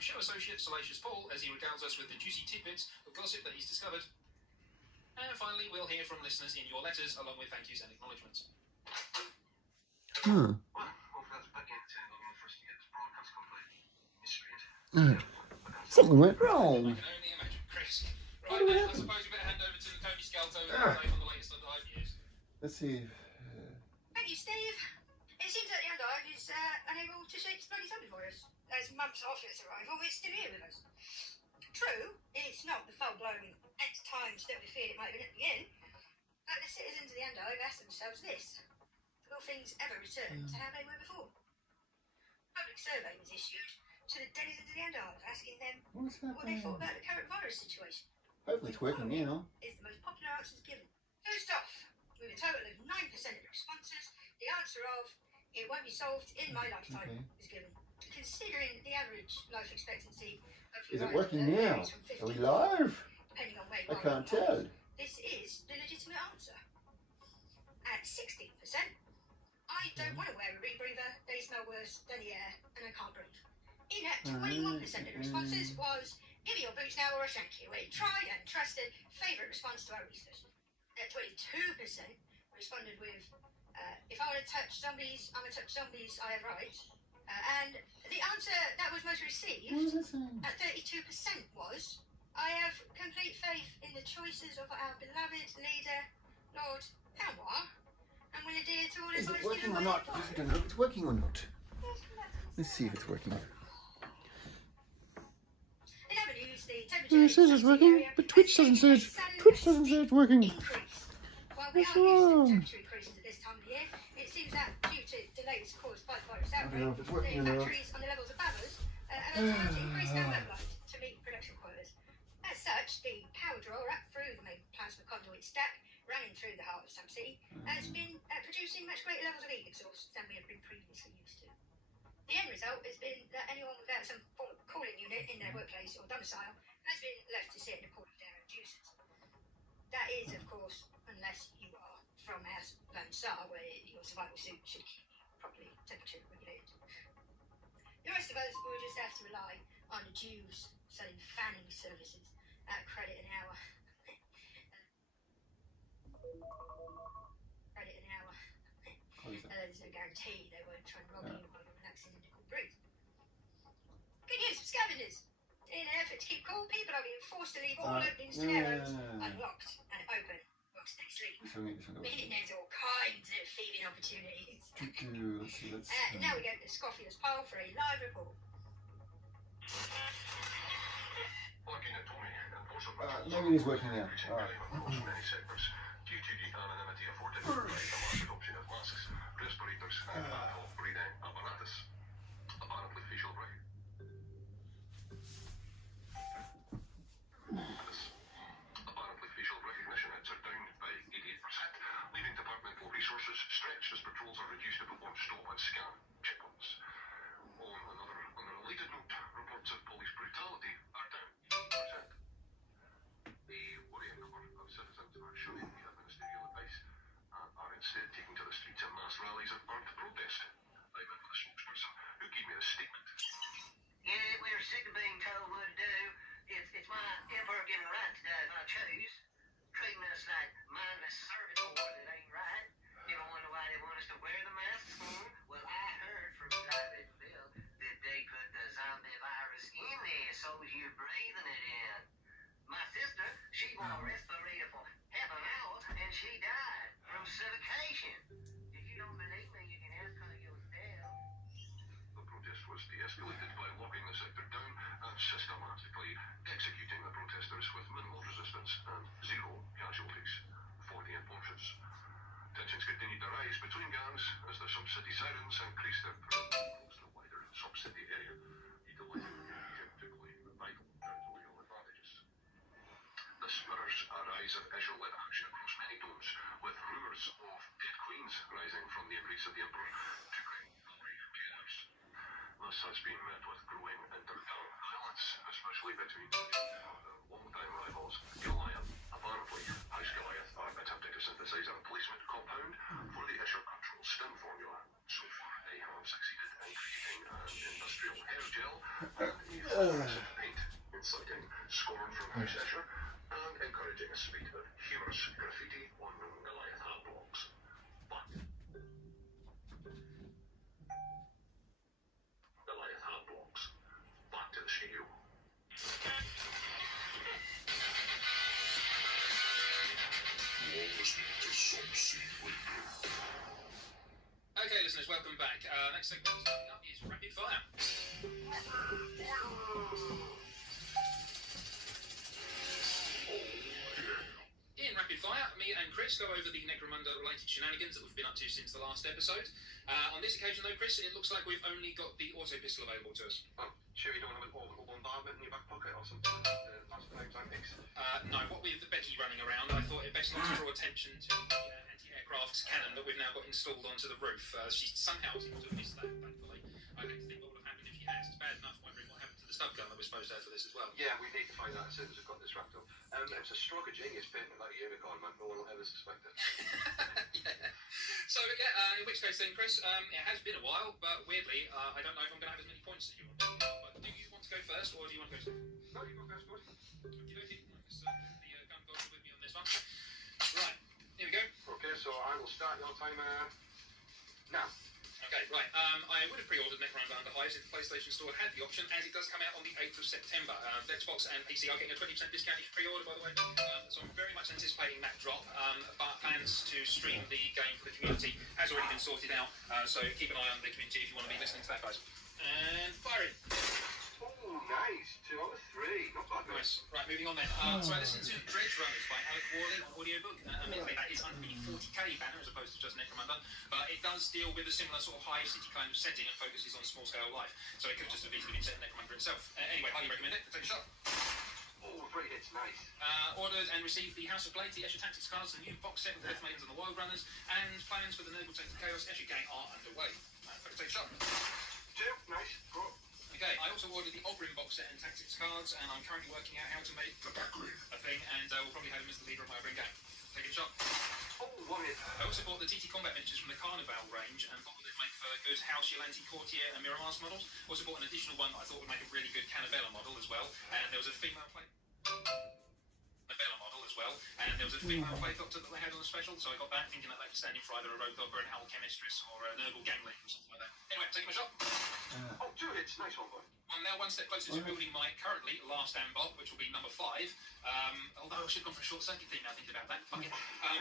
from show associate Salacious Paul as he regales us with the juicy tidbits of gossip that he's discovered. And finally, we'll hear from listeners in your letters, along with thank yous and acknowledgements. Well, that's again for us to get this broadcast complete. Something went wrong. I can only imagine, Chris. Right, I suppose we better hand over to Tony Scalto and update on the latest on the live news. Let's see. Thank you, Steve. It seems that the Underdog is unable to shake the bloody zombie virus. As months after its arrival, it's still here with us. True, it's not the full-blown end times that we feared it might have been at the beginning, but the citizens of the Underdog asked themselves this: will things ever return to how they were before? A public survey was issued to the denizens of the Underdog, asking them what they thought about the current virus situation. Hopefully it's working now. Is the most popular answers given. First off, with a total of 9% of the responses, the answer of "it won't be solved in my lifetime" is given. Considering the average life expectancy of Is it working now? Are we live? Depending on where you I are can't tell. This is the legitimate answer. At 16%, I don't want to wear a rebreather, they smell worse than the air, and I can't breathe. In at 21% of the responses was "give me your boots now or I'll shank you," a tried and trusted favourite response to our research. At 22% responded with "if I want to touch zombies, I'm going to touch zombies, I have rights." And the answer that was most received at 32% was "I have complete faith in the choices of our beloved leader, Lord Anwar, and will adhere to all Is advice it working given or by not? the I don't know if it's working or not. Let's see if it's working. In other news, the temperature It says it's working, but Twitch doesn't say it's. Twitch doesn't say it's working. While we are used to temperature increases at this time of the year, it seems that due to delays caused by the virus outbreak, know if it's working the or not. factories on the levels above us have had to increase their workload to meet production quotas. As such, the power draw up through the main plasma conduit stack running through the heart of some city has been producing much greater levels of heat exhaust than we have been previously used to. The end result has been that anyone without some form of cooling unit in their workplace or domicile has been left to sit in a pool of their own juices. That is, of course, unless you are from House Van Sar, where your survival suit should keep you properly temperature regulated. The rest of us will just have to rely on the Jews selling fanning services at credit an hour. Credit an hour. There's no guarantee they won't try and rob you while you're relaxing in the cool breeze. Good news for scavengers. In an effort to keep cool, people are being forced to leave all openings to their homes unlocked and open whilst they sleep. Meaning there's all kinds of thieving opportunities. Now we go to Scofields Pile for a live report. Maybe it is working now. Alright. Due to the anonymity afforded by the mass adoption of masks, respirators, and ad-hoc breathing apparatus, apparently facial recognition hits are down by 88%, leaving departmental resources stretched as patrols are reduced to perform stop and scan checkpoints. On another unrelated note, reports of police brutality are down 8%. The worrying number of citizens are shunning via ministerial advice and are instead taking to the streets in mass rallies and armed protest. I met with a spokesperson who gave me this statement. Yeah, we're sick of being told what to do. It's my emperor-given right to die if I choose. Treating us like mindless servitors that ain't right. Ever wonder why they want us to wear the masks? Well, I heard from Private Bill that they put the zombie virus in there so you're breathing it in. My sister, she wore a respirator for half an hour and she died from suffocation. If you don't believe me, you can ask her yourself. The protest was de-escalated by locking the sector down and systematically executing the protesters with minimal resistance and zero casualties for the enforcers. Tensions continued to rise between gangs as the sub-city sirens increased their presence across the wider sub-city area, utilizing the confusion to claim vital territorial advantages. This mirrors a rise of Israel-led action across many domes, with rumours of dead queens rising from the increase of the emperor to bring glory to the house. This has been met with growing inter-gang violence, especially between long-time rivals Goliath. Apparently, House Goliath are attempting to synthesize a replacement compound for the Escher control stim formula. So far, they have succeeded in creating an industrial hair gel and a aggressive paint, inciting scorn from House Escher, and encouraging a suite of humorous graffiti on Goliath art blocks. But Goliath art blocks. Back to the studio. Okay, listeners, welcome back. Next segment coming up is Rapid Fire. In Rapid Fire, me and Chris go over the Necromunda-related shenanigans that we've been up to since the last episode. On this occasion, though, Chris, it looks like we've only got the auto pistol available to us. Oh, sure you don't have an orbital bombardment in your back pocket or something? That's the name's antics. No, what with Becky running around, I thought it best not to draw attention to the anti-aircraft cannon that we've now got installed onto the roof. She somehow seems to have missed that, thankfully. I like to think what would have happened if she had. It's bad enough wondering what happened to the stub gun that we're supposed to have for this as well. Yeah, we need to find out as soon as we've got this wrapped up. It's a stroke of genius painting like a unicorn, man. No one will ever suspect it. Yeah. So, in which case then, Chris, it has been a while, but weirdly, I don't know if I'm going to have as many points as you want. But do you want to go first, or do you want to go second? No, you go first, bud. Okay. The gun goes with me on this one. Right, here we go. Okay, so I will start your timer now. Okay, right. I would have pre-ordered Necromunda Under Hives if the PlayStation Store had the option, as it does come out on the 8th of September. Xbox and PC are getting a 20% discount if you pre-order, by the way. So I'm very much anticipating that drop. But plans to stream the game for the community has already been sorted out. So keep an eye on the community if you want to be listening to that, guys. And firing. Oh, nice. 2 out of 3. Not bad, Nice. Right, moving on then. So I listened to Dredge Runners by Alec Worley audiobook. Admittedly, that is under the 40k banner as opposed to just Necromunda, but it does deal with a similar sort of high city kind of setting and focuses on small scale life. So it could have just have easily been set in Necromunda itself. Anyway, highly recommend it. Take a shot. Oh, 3 hits. Nice. Ordered and received the House of Blades, the Escher Tactics cards, the new box set with Death Maidens and the Wild Runners, and plans for the Nurgle Tainted Chaos Escher gang are underway. Take a shot. 2. Nice. Go. Okay, I also ordered the Ogrim box set and tactics cards, and I'm currently working out how to make the backling a thing, and we'll probably have him as the leader of my Ogrim gang. Take a shot. Oh, 1 hit. I also bought the TT Combat miniatures from the Carnival range, and thought they'd make for good House Yolandi Courtier and Miramars models. Also bought an additional one that I thought would make a really good Cannabella model as well, and there was a female plate. Plate doctor that they had on the special, so I got that thinking that they could stand in for either a road dogger, an alchemistress, or a Nurgle gangling or something like that. Anyway, taking my shot. Oh, 2 hits. Nice one, boy. I'm now one step closer to building my currently last Ambot, which will be number 5. Although I should have gone for a short circuit theme now thinking about that. Fuck it.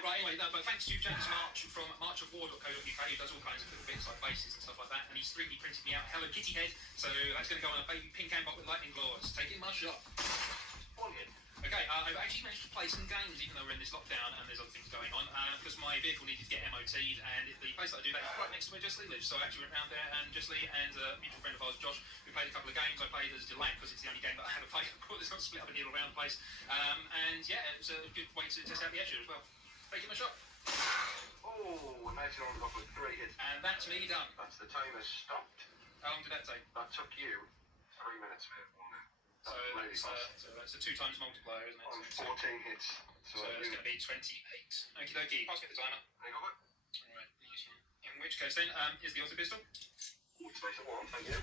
Right, anyway, but thanks to James March from marchofwar.co.uk, who does all kinds of little bits like bases and stuff like that, and he's 3D printed me out Hello Kitty head, so that's going to go on a baby pink Ambot with lightning claws. Taking my shot. 1 hit. Okay, I've actually managed to play some games even though we're in this lockdown and there's other things going on, because my vehicle needed to get MOT'd, and the place that I do that is right next to where Jessie lives. So I actually went round there, and Jessie and a mutual friend of ours, Josh, we played a couple of games. I played as Delight because it's the only game that I have a play. It's not split up and all around the place. And yeah, it was a good way to test out the Escher as well. Taking my shot. Oh, nice and off with 3 hits. And that's me done. That's the timer stopped. How long did that take? That took you 3 minutes, mate. So that's a 2 times multiplier, isn't it? On 14 hits. So it's going to be 28. Okie dokie. Pass me the timer. Hang on, mate. Alright, nice one. In which case then, is the auto pistol? Oh, it's nice and warm, thank you.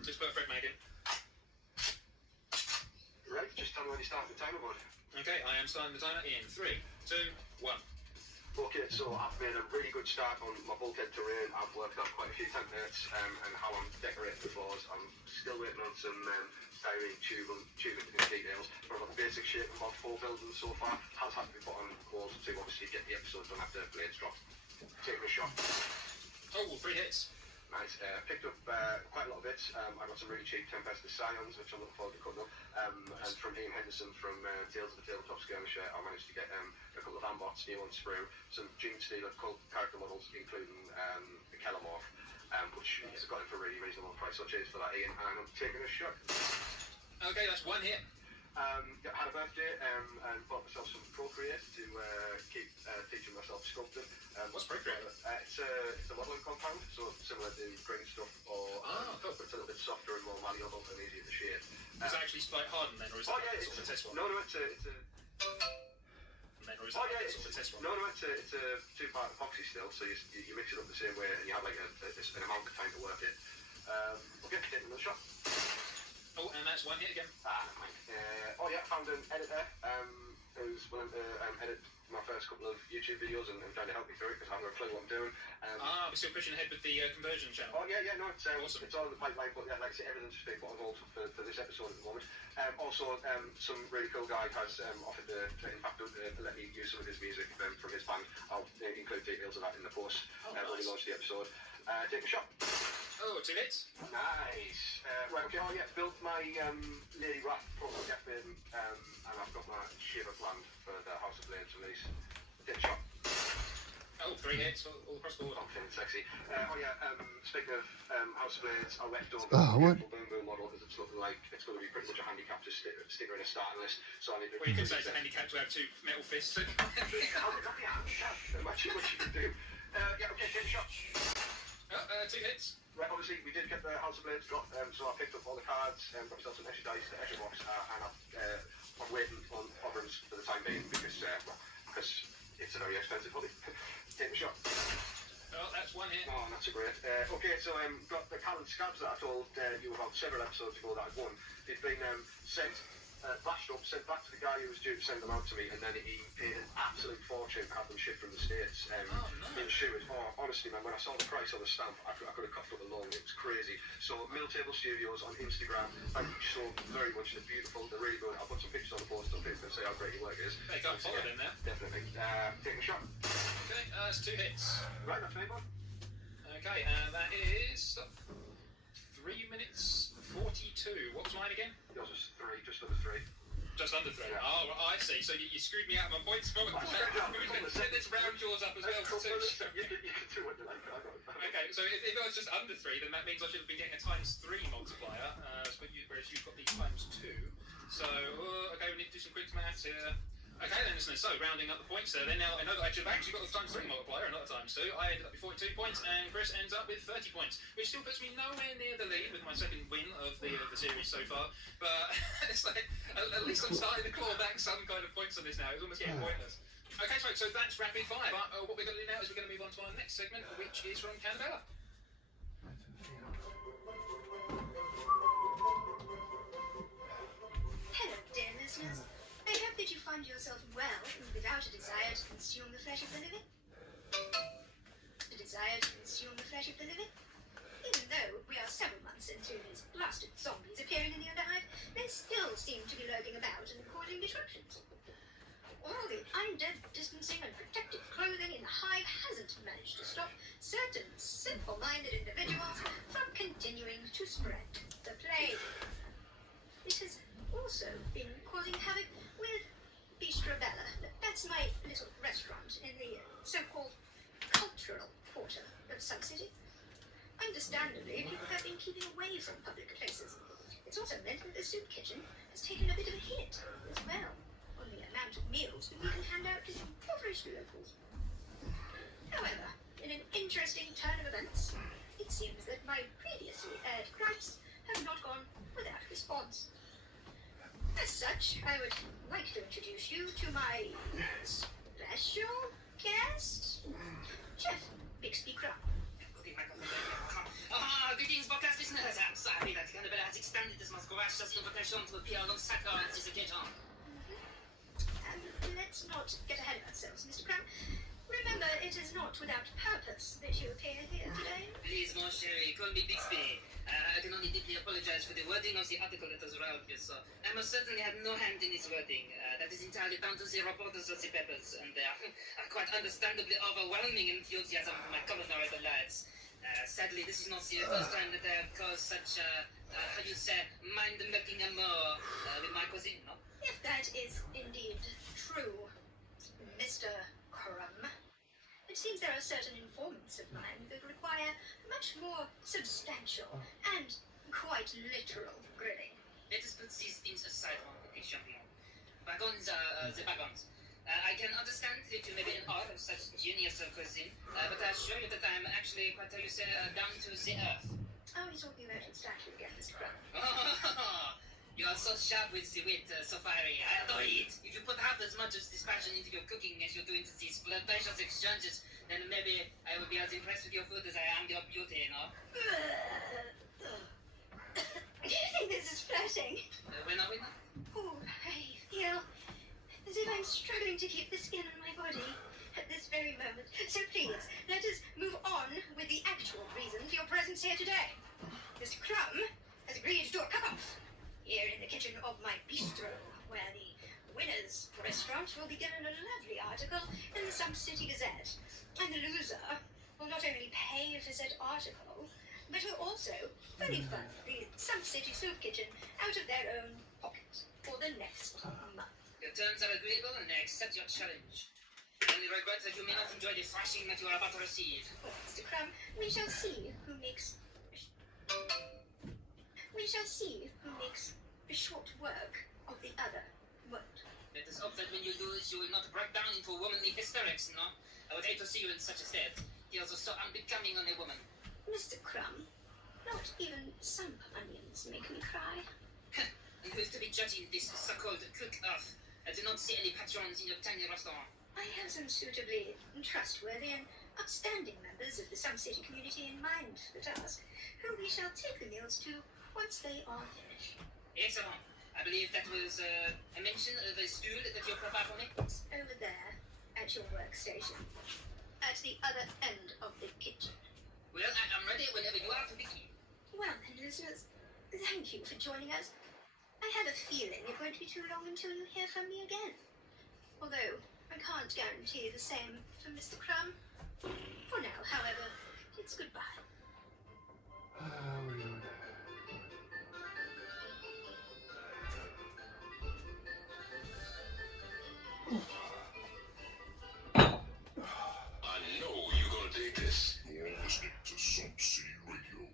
Just put Fred Megan. Right, just tell me when you start the timer, bud. Okay, I am starting the timer in 3, 2, 1. Okay, so I've made a really good start on my bulkhead terrain. I've worked out quite a few templates and how I'm decorating the floors. I'm still waiting on some styrene tubing details, but I've got the basic shape of about 4 buildings so far. Has had to be put on walls to obviously get the episode done after blades drop. Taking a shot. Oh, 3 hits. Nice. Picked up quite a lot of bits. I got some really cheap Tempested Scions, which I'm looking forward to cutting up. And from Ian Henderson from Tales of the Tabletop Skirmisher, I managed to get a couple of Ambots, new ones through, some Gene Stealer cult character models, including the Kellamorph, which he's got it for a really reasonable price. So cheers for that, Ian. And I'm taking a shot. Okay, that's 1 hit. Had a birthday and bought myself some Procreate to keep teaching myself sculpting. What's Procreate? It's a modelling compound, so similar to green stuff, or cool. but it's a little bit softer and more malleable and easier to shade. Is it actually like hardened then, or is it it's sort of a test one? No, it's a. Or is it sort of a test one? No, it's a 2-part epoxy still, so you mix it up the same way, and you have like an amount of time to work it. Okay, taking another shot. Oh, and that's one hit again. Oh yeah, found an editor who's willing to edit my first couple of YouTube videos and trying to help me through it because I haven't got a clue what I'm doing. We're still pushing ahead with the conversion channel. Oh yeah, no, it's Awesome. it's all in the pipeline, but yeah, like I say, everything's just being put on hold for this episode at the moment. Also, some really cool guy has offered to, in fact, let me use some of his music from his band. I'll include details of that in the post when we launch the episode. Take a shot. Oh, 2 hits. Nice. Right, okay, oh yeah, built my Lady Rat proto get bin, and I've got my shaver plan for the House of Blades release. Take a shot. Oh, 3 hits all across the board. I'm feeling sexy. Speaking of House of Blades, I left over what? the Boom Boom model because it's looking like it's going to be pretty much a handicap to stick her in a starting list. So I need to. Well, you could say it's a handicap to have 2 metal fists. How would that be a handicap? Imagine what you could do. Yeah, okay, take a shot. 2 hits. Right, obviously we did get the House of Blades drop, so I picked up all the cards, got myself some extra dice, the extra box, and I'm waiting on offerings for the time being because it's a very expensive hobby. Take a shot. Oh, that's 1 hit. Oh, that's a great. Okay, so got the Callan Scabs that I told you about several episodes ago that I'd won. They'd been sent, bashed up, sent back to the guy who was due to send them out to me, and then he paid an absolute fortune to have them shipped from the States insured. Oh, honestly, man, when I saw the price on the stamp, I could have coughed up a lung. It was crazy. So, Mill Table Studios on Instagram, thank you so very much. They're beautiful, they're really good. I'll put some pictures on the post on Facebook and say how great your work is. They got followed in there. Definitely. Take a shot. Okay, that's 2 hits. Right, that's me, bud. Okay, and that is 3 minutes 42. What was mine again? Yours is 3, just under 3. Just under 3. Yeah. Oh, I see. So you screwed me out of my points. Let's round yours up as well. You can do what you like. Okay, so if it was just under 3, then that means I should have been getting a ×3 multiplier, whereas you've got the ×2. So, okay, we need to do some quick maths here. Okay then, listeners, so rounding up the points there, then now I know that I should have actually got the ×3 multiplier and not the ×2. I ended up with 42 points, and Chris ends up with 30 points, which still puts me nowhere near the lead with my second win of the series so far. But it's like, at least I'm starting to claw back some kind of points on this now. It's almost getting pointless. Okay, so that's rapid fire. But what we're going to do now is we're going to move on to our next segment, which is from Canberra. Hello, dear listeners. I hope that you find yourself well and without a desire to consume the flesh of the living. A desire to consume the flesh of the living? Even though we are several months into these blasted zombies appearing in the Underhive, they still seem to be lurking about and causing disruptions. All the undead distancing and protective clothing in the hive hasn't managed to stop certain simple-minded individuals from continuing to spread the plague. It has also been causing havoc with Bistro Bella. That's my little restaurant in the so-called cultural quarter of Sun City. Understandably, people have been keeping away from public places. It's also meant that the soup kitchen has taken a bit of a hit as well on the amount of meals that we can hand out to impoverished locals. However, in an interesting turn of events, it seems that my previously aired gripes have not gone without response. As such, I would like to introduce you to my special guest, Chef Bixby Crumb. Greetings, podcast listeners. I'm sorry that Canberra has extended this most gracious invitation to appear alongside on this occasion. Let's not get ahead of ourselves, Mr. Crumb. Remember, it is not without purpose that you appear here today. Please, mon chéri, call me Bixby. I can only deeply apologize for the wording of the article that was around here, so I most certainly had no hand in its wording. That is entirely down to the reporters of the papers, and their quite understandably overwhelming enthusiasm for my culinary delights. Sadly, this is not the first time that I have caused such, how you say, mind-making amour with my cuisine, no? If that is indeed true, Mr. Crumb, it seems there are certain informants of mine that require much more substantial and quite literal grilling. Let us put these things aside, mon petit champion. Wagons are the wagons. I can understand that you may be in awe of such genius of cuisine, but I assure you that I am actually quite, how you say, down to the earth. Oh, you're talking about his statue again, Mr. Crumb. You are so sharp with the wit, so fiery. I adore it. If you put half as much of this passion into your cooking as you do into these flirtatious exchanges, then maybe I will be as impressed with your food as I am your beauty, you know? Do you think this is flirty? upsetting. When are we now? Oh, I feel as if I'm struggling to keep the skin on my body at this very moment. So please, let us move on with the actual reason for your presence here today. Mr. Crumb has agreed to a cook-off here in the kitchen of my bistro, where the winner's restaurant will be given a lovely article in the Some City Gazette. And the loser will not only pay for said article, but will also fully fund the Some City Soup Kitchen out of their own pocket for the next month. Your terms are agreeable and I accept your challenge. I only regret that you may not enjoy the thrashing that you are about to receive. Well, Mr. Crumb, we shall see who makes short work of the other word. Let us hope that when you lose, you will not break down into womanly hysterics, no? I would hate to see you in such a state. Tears are so unbecoming on a woman. Mr. Crumb, not even some onions make me cry. And who is to be judging this so-called cook-off? I do not see any patrons in your tiny restaurant. I have some suitably trustworthy and upstanding members of the Some City community in mind for the task, who we shall take the meals to once they are finished. Excellent. I believe that was a mention of a stool that you prepare for me. It's over there, at your workstation, at the other end of the kitchen. Well, I'm ready whenever you are to begin. Well then, listeners, thank you for joining us. I have a feeling it won't be too long until you hear from me again. Although, I can't guarantee the same for Mr. Crumb. For now, however, it's goodbye. Oh, Lord. I know you're gonna dig this. You're listening to Some City Radio.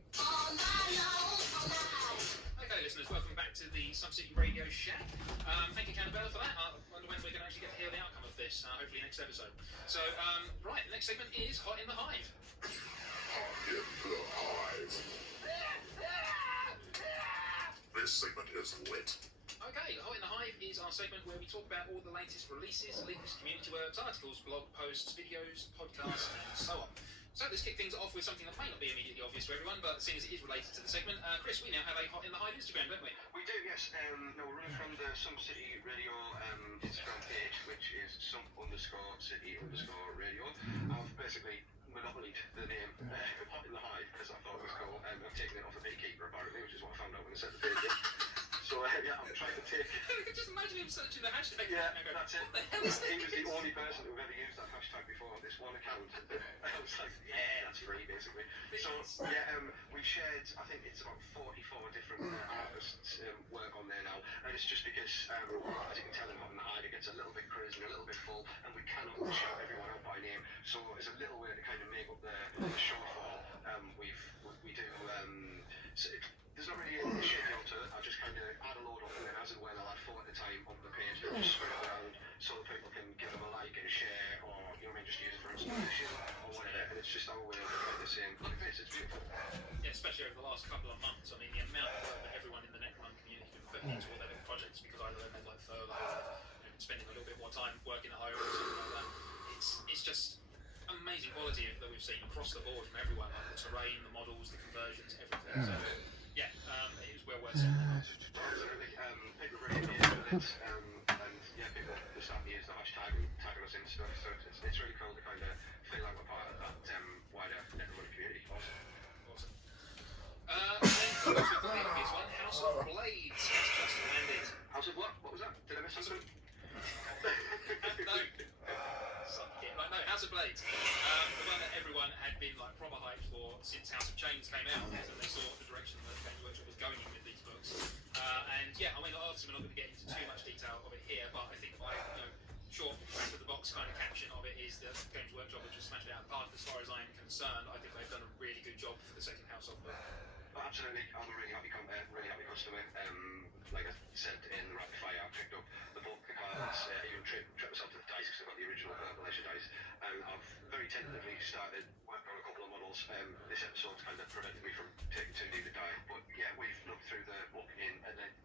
Okay, listeners, welcome back to the Some City Radio Shack. Thank you, Cannabella, for that. I wonder when we're going to actually get to hear the outcome of this, hopefully next episode. So, right, the next segment is Hot in the Hive. Hot in the Hive. This segment is lit. Okay, Hot in the Hive is our segment where we talk about all the latest releases, links, community works, articles, blog posts, videos, podcasts, and so on. So let's kick things off with something that may not be immediately obvious to everyone, but seeing as it is related to the segment, Chris, we now have a Hot in the Hive Instagram, don't we? We do, yes. No, we're running from the Some City Radio Instagram page, which is some_city_radio. I've basically monopolied the name Hot in the Hive because I thought it was cool. I've taken it off a beekeeper, apparently, which is what I found out when I set the page up. So, yeah, I'm trying to take... I can just imagine him searching the hashtag. Yeah, and go, that's it. What the hell is He that? was the only person who've ever used that hashtag before on this one account. I was like, yeah, that's free, basically. So, yeah, we've shared, I think it's about 44 different artists' work on there now, and it's just because, as you can tell in Hot in the Hive, it gets a little bit crazy and a little bit full, and we cannot shout everyone out by name. So, as a little way to kind of make up the shortfall, we do... So there's not really a schedule to it. I just kind of add a load up and as and when I'll add 4 at a time on the page and just spread it around so that people can give them a like and a share, or, you know what I mean, just use it for inspiration or whatever. And it's just our way of kind of saying, look at this, it's beautiful. Yeah, especially over the last couple of months. I mean, the amount of work that everyone in the Necron community has been putting into all their little projects, because either they've had like furlough, or spending a little bit more time working at home or something like that. It's just amazing quality that we've seen across the board from everyone, like the terrain, the models, the conversions, everything. So, yeah, it was well worth it. Absolutely. People really engage with it, and yeah, people just start to use the hashtag and tagging us in stuff. So it's really cool to kind of feel like we're part of that wider Necron community. Awesome. Then, with the previous one, House of Blades has just landed. House of what? What was that? Did I miss something? No. No, House of Blades. The one that everyone had been like proper hyped for since House of Chains came out, and they saw the direction that Games Workshop was going in with these books. And yeah, I mean, obviously we're not going to get into too much detail of it here, but I think my short back of the box kind of caption of it is that Games Workshop have just smashed it out of the park. As far as I'm concerned, I think they've done a really good job for the second House of book. Absolutely, I'm a really happy customer. Like I said in the Rapid Fire, I picked up the book, the cards, even tripped myself to the dice because I've got the original Leisure dice, and I've very tentatively started working on a couple of models. This episode's kind of prevented me from taking too deep a dive, but yeah, we've looked through the book in at length.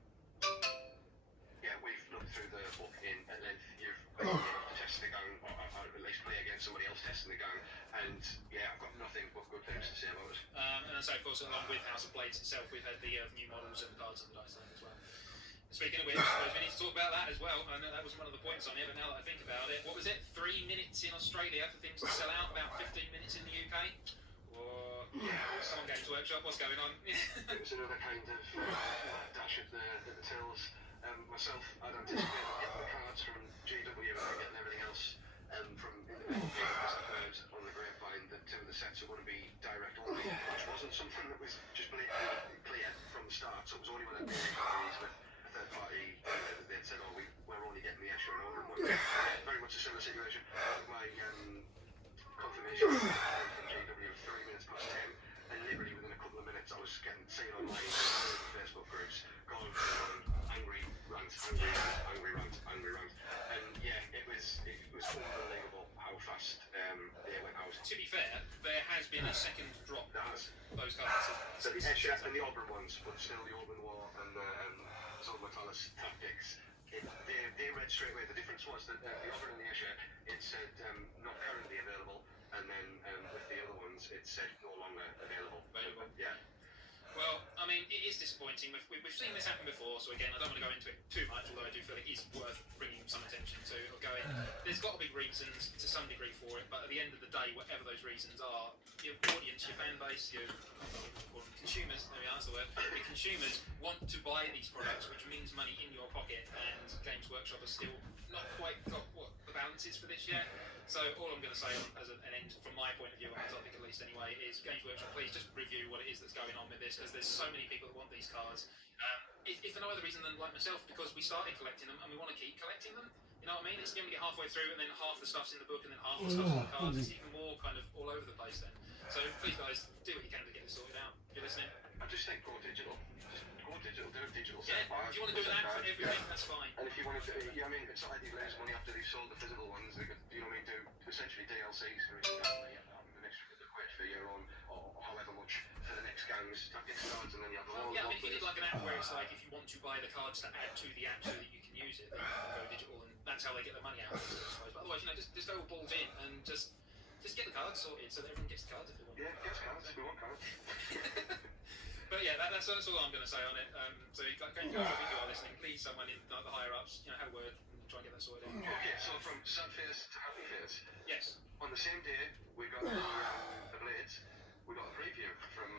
You've been able to test the gun, or at least play against somebody else testing the gun, and yeah, I've got nothing but good things to say about it. And so, of course, along with House of Blades itself, we've had the new models and the cards and the dice line as well. speaking of which, I suppose we need to talk about that as well. I know that was one of the points on it, but now that I think about it, what was it? 3 minutes in Australia for things to sell out, about 15 minutes in the UK? Or some Games Workshop, what's going on? It was another kind of dash at the tills. Myself, I'd anticipated getting the cards from GW and getting everything else from independent because I've heard on the grapevine that 2 of the sets are going to be direct only, which wasn't something that was just blatantly clear from the start. So it was only when I did inquiries with a third party that they'd said, oh, we're only getting the Escher and Oldham one. Very much a similar situation. My confirmation from GW was 3 minutes past 10, and literally within a couple of minutes I was seeing online Facebook groups going angry rant, and yeah, it was unbelievable how fast they went out. To be fair, there has been a second drop. Those cards. So the Escher and the Auburn ones, but still the Auburn War and the Zone Metallis Tactics, they read straight away. The difference was that the Auburn and the Escher, it said not currently available, and then with the other ones, it said no longer available. Yeah. Well, I mean, it is disappointing. We've seen this happen before, so again, I don't want to go into it too much, although I do feel it is worth bringing some attention to. Or going, there's got to be reasons to some degree for it, but at the end of the day, whatever those reasons are, your audience, your fan base, your consumers, there we are, that's the word, your consumers want to buy these products, which means money in your pocket, and Games Workshop has still not quite got what the balance is for this yet. So all I'm going to say as an end, from my point of view, as I think at least anyway, is Games Workshop, please just review what it is that's going on with this, because there's so many people that want these cards. If for no other reason than like myself, because we started collecting them and we want to keep collecting them. You know what I mean? It's going to get halfway through and then half the stuff's in the book and then half the stuff's in the cards. It's even more kind of all over the place then. So please guys, do what you can to get this sorted out. If you're listening. I just think go digital. Just go digital, do a digital set. Yeah, if you want to do that for everything, that's fine. And if you want to do, I mean, it's not like you've raised money after they've sold the physical ones. They could, you know what I mean, do essentially DLCs for an extra bit of quid for your own, or however much for the next games. Tactics cards, and then you have the whole. Yeah, I mean, if you did like an app where it's like, if you want to buy the cards to add to the app so that you can use it, then you can go digital, and that's how they get their money out of it, I suppose. But otherwise, you know, just go balls in and just get the cards sorted so that everyone gets the cards if they want. Yeah, get cards if we want cards. But yeah, that's all I'm going to say on it. So if you are listening, please, someone in the higher ups, you know, have a word and try and get that sorted out. Okay, so from sad face to happy face. Yes. On the same day, we got the Blades. We got a preview from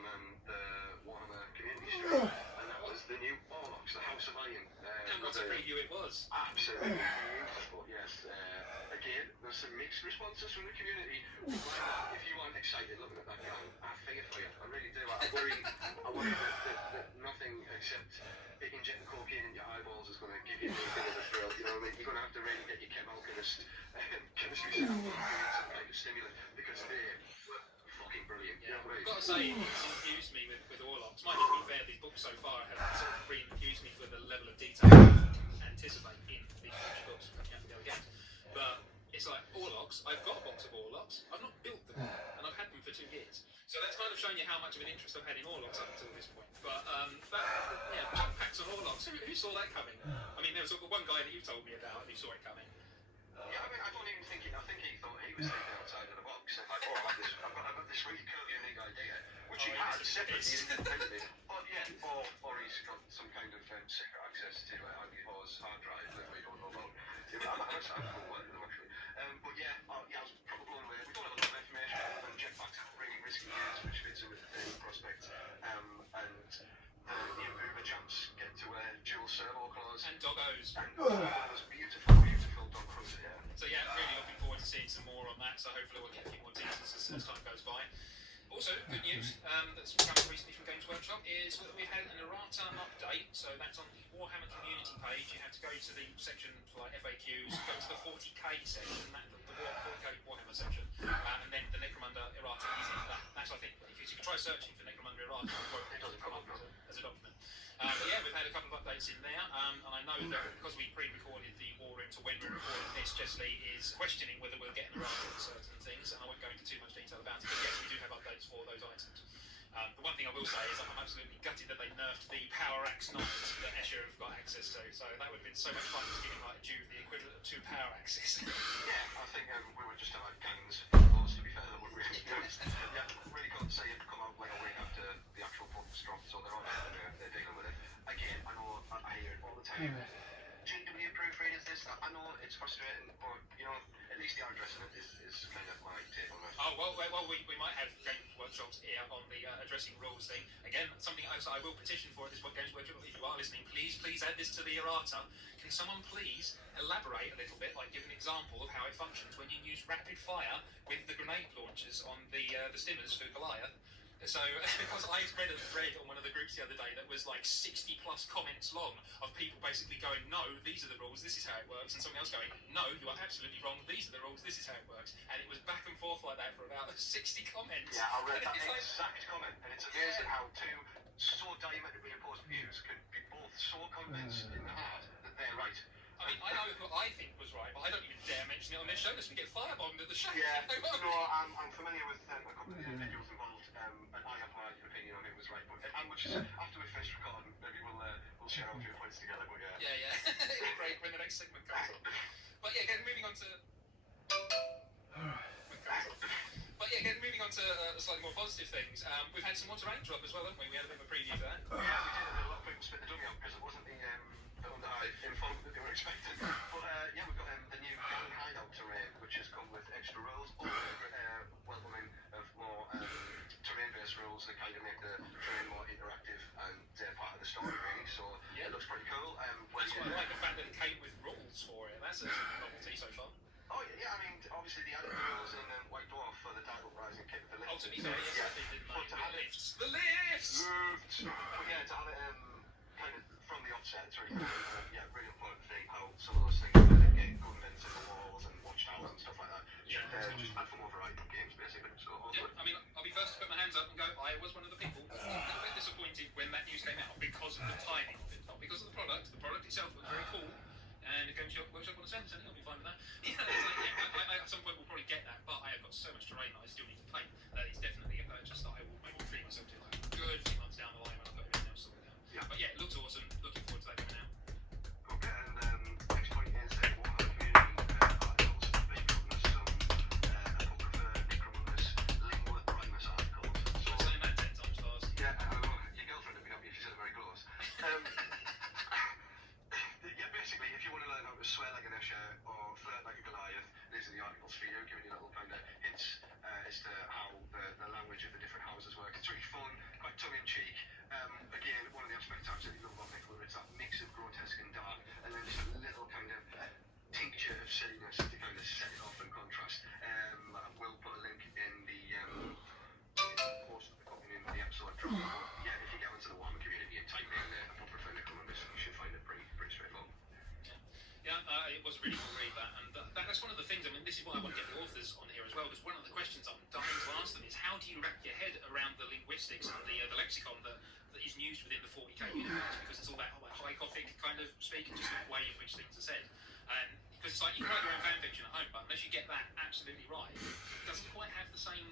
the Warhammer Community Stream, and that was the new Orlocks, the House of Iron. And what a preview it was. Absolutely beautiful, yes. Again, there's some mixed responses from the community. If you aren't excited looking at that guy, I fear for you. I really do. I worry that nothing except big injecting cocaine in your eyeballs is going to give you anything of a thrill. You know what I mean? You're going to have to really get your chem alchemist chemistry set up and create some kind of stimulant, because they were fucking brilliant. Yeah. You know what I mean? I've got to say, it's infused me with Orlocks. Mind you, to be fair, these books so far have sort of re-infused me for the level of detail I anticipate in these future books. You have to go again. But it's like Orlocks, I've got a box of Orlocks, I've not built them, and I've had them for 2 years. So that's kind of showing you how much of an interest I've had in Orlocks up until this point. But jump packs on Orlocks, who saw that coming? I mean, there was one guy that you told me about who saw it coming. Yeah, I mean, I don't even think I think he thought he was thinking outside of the box. Like, oh, I've got this really cool, unique idea, which he had separately independently. But yeah, or he's got some kind of secret access to Andy Hawes' hard drive that we don't know about. Yeah, I'm cool with them actually. But yeah, I was probably blown away. We don't have a lot of information other than jetpacks are really risky games, which fits in with the theme prospect. And the new Uber champs get to dual servo claws. And doggos. And those beautiful dog cruiser, yeah. So yeah, really looking forward to seeing some more on that. So hopefully we'll get a few more teasers as time goes by. Also, good news that's come recently from Games Workshop is that we've had an errata update. So that's on the Warhammer community page. You have to go to the section for like FAQs, go to the 40k section, the 40k Warhammer section, and then the Necromunda errata is in that. That's, I think, if you try searching for Necromunda errata, it doesn't come up as a document. But yeah, we've had a couple of updates in there, and I know that because we pre-recorded the War Room to when we're recording this, Jessley is questioning whether we'll get an errata on certain things, and I won't go into too much detail about it, but yes, we do have updates for those items. The one thing I will say is I'm absolutely gutted that they nerfed the Power Axe Knight that Escher have got access to, so that would have been so much fun just giving like Juve the equivalent of 2 Power Axes. Yeah, I think we were just out of gangs, to be fair, we were yeah, really cool to see it come out like a week after the actual book was dropped, so they're on it and they're dealing with it. Again, I know I hear it all the time. two GW proofreaders this. I know it's frustrating, but you know, at least they are addressing it. Is kind of my take on it. Oh, well, we might have Games Workshops here on the addressing rules thing. Again, something else I will petition for at this point, Games Workshop, if you are listening, please add this to the errata. Can someone please elaborate a little bit, like give an example of how it functions when you use rapid fire with the grenade launchers on the stimmers for Goliath? So, because I read a thread on one of the groups the other day that was like 60 plus comments long of people basically going, no, these are the rules, this is how it works, and someone else going, no, you are absolutely wrong, these are the rules, this is how it works. And it was back and forth like that for about 60 comments. Yeah, I read that It's exact comment, and it's amazing how two so diametrically opposed views can be both so convinced in the heart that they're right. I mean, I know who I think was right, but I don't even dare mention it on their show lest we get firebombed at the show. Yeah, You know? no, I'm familiar with a couple of the individuals involved, and I have my opinion on who was right. But which is after we finish recording, maybe we'll share our viewpoints together. But yeah. Yeah. It'll be great when the next segment comes up. But yeah, again, moving on to. Moving on to slightly more positive things. We've had some more terrain drop as well, haven't we? We had a bit of a preview for that. Yeah, we did. A lot of people spit the dummy out because it wasn't the underhive info that they were expecting. But yeah, we've got the new hideout terrain, which has come with extra rules, all welcoming of more terrain-based rules that kind of make the terrain more interactive and part of the story, really. So yeah, it looks pretty cool. That's why I like the fact that it came with rules for it. That's a novelty so far. Oh yeah, I mean, obviously the added rules in White Dwarf for the Title Rising kit with the lift. Oh, to be fair, yes, yeah. they did But to have it the lifts! But yeah, to have it kind of from the offset, it's really cool. Yeah, really important thing how some of those things get gunmen in the walls and watchtowers and stuff like that. Yeah. Just add for more variety of games, basically. So Yeah, I mean, I'll be first to put my hands up and go, I was one of the people who was a little bit disappointed when that news came out because of the timing of it, not because of the product. The product itself was very cool, and the Games Workshop on the Centre, I'll be fine with that. Yeah, it's like, I at some point will probably get that, but I have got so much terrain that I still need to play. That is definitely a purchase that I will maybe treat myself to like a good few months down the line when I've got everything else sorted out. Yeah. But yeah, it looks awesome. Looking forward to that coming out. okay, and next point is Warhammer Community articles. They've given us some apocrypha, necromundus, lingua primus articles. So I'm saying that 10 times fast. yeah, your girlfriend would be happy if you said it very close. Yeah, basically, if you want to learn how to swear like an Escher or flirt like a Goliath, these are the articles for you, giving you little kind of hints as to how the language of the different houses work. It's really fun, quite tongue-in-cheek. Again, one of the aspects I absolutely love about Nicola, it's that mix of grotesque and dark, and then just a little kind of tincture of silliness to kind of set it off and contrast. I will put a link in the post of the copy in the episode drop. Yeah, if you get onto the Warhammer Community and type in apocrypha necromundus, you should find it pretty straightforward. Yeah, it was really cool to read that, and that's one of the things. I mean, this is why I want to get the authors on here as well, because one of the questions I'm dying to ask them is how do you wrap your head around the linguistics and the lexicon that is used within the 40k universe, because it's all that high Gothic kind of speak and just the way in which things are said. And because it's like you can write your own fan fiction at home, but unless you get that absolutely right, it doesn't quite have the same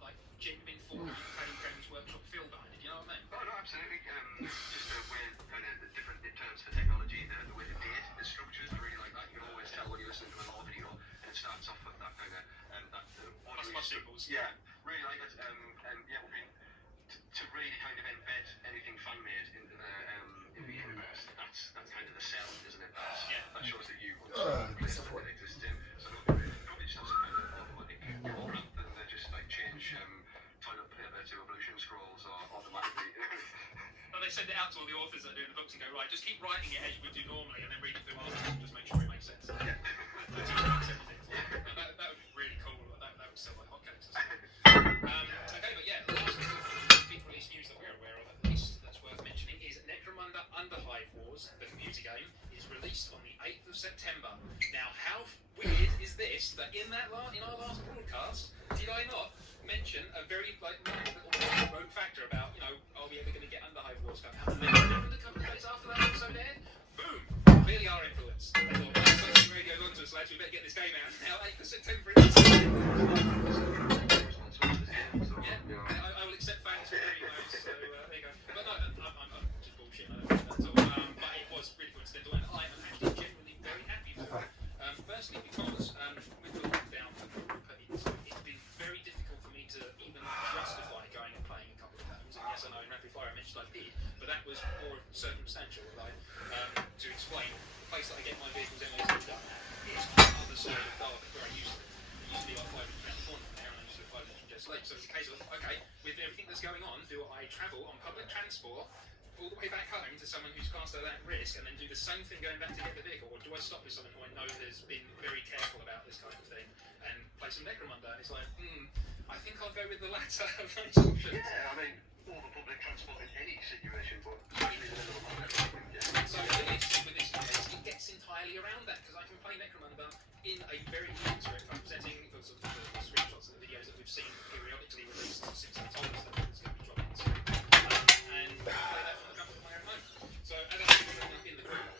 like genuine 40k Games Workshop feel behind it. You know what I mean? Oh no, absolutely. Just the way kind of the different terms for technology, the way the date is structured, I really like that. You can always tell when you're listening to an old video, and it starts off with that kind of Plus symbols. Yeah, really like it. And yeah, we've been to really kind of embed anything fan made into the universe. That's kind of the sell, isn't it? That shows that you understand the place that it exists in. So probably just have some kind of automatic ramp and they just like change toilet paper to evolution scrolls or automatically. But they send it out to all the authors that are doing the books and go, right, just keep writing it as you would do normally, and then read it through afterwards and just make sure it makes sense. Yeah. And that would be really cool. That would sell like hotcakes. Okay, but yeah, the last bit of big release news that we're aware of, at least, that's worth mentioning, is Necromunda Underhive Wars, the computer game, is released on the 8th of September. Now, how weird is this that in our last broadcast, did I not mention a very rogue factor about, are we ever going to get Underhive Wars coming out? And then a couple of days after that episode aired, boom, clearly our influence. I thought, well, social radio's on to us, lads, we better get this game out now. 8th of September. I will accept facts for emails, so there you go. But no, I'm just bullshit, I don't think that's all. But it was really coincidental, and I am actually genuinely very happy for it. Firstly, because with the lockdown for Europa, it's been very difficult for me to even justify going and playing a couple of games. And yes, I know in Rapid Fire I mentioned I did, but that was more circumstantial, to soil of Derby where I used to. It used to be like 5 minutes around the corner from there, and I used to live 5 minutes from Jess Lake. So it's a case of, okay, with everything that's going on, do I travel on public transport all the way back home to someone who's cast at that risk and then do the same thing going back to get the vehicle, or do I stop with someone who I know has been very careful about this kind of thing and play some necromunda? And it's like, I think I'll go with the latter of those options. Yeah, I mean, over public transport in any situation, but especially in the middle of a mountain. Yeah. So the interesting with this case, it gets entirely around that, because I can play necromunda in a very atmospheric type setting. Those are the screenshots and the videos that we've seen periodically released since they told us that it was going to be dropping on screen. And play that from the comfort of my own home. So as I was bringing up in the group,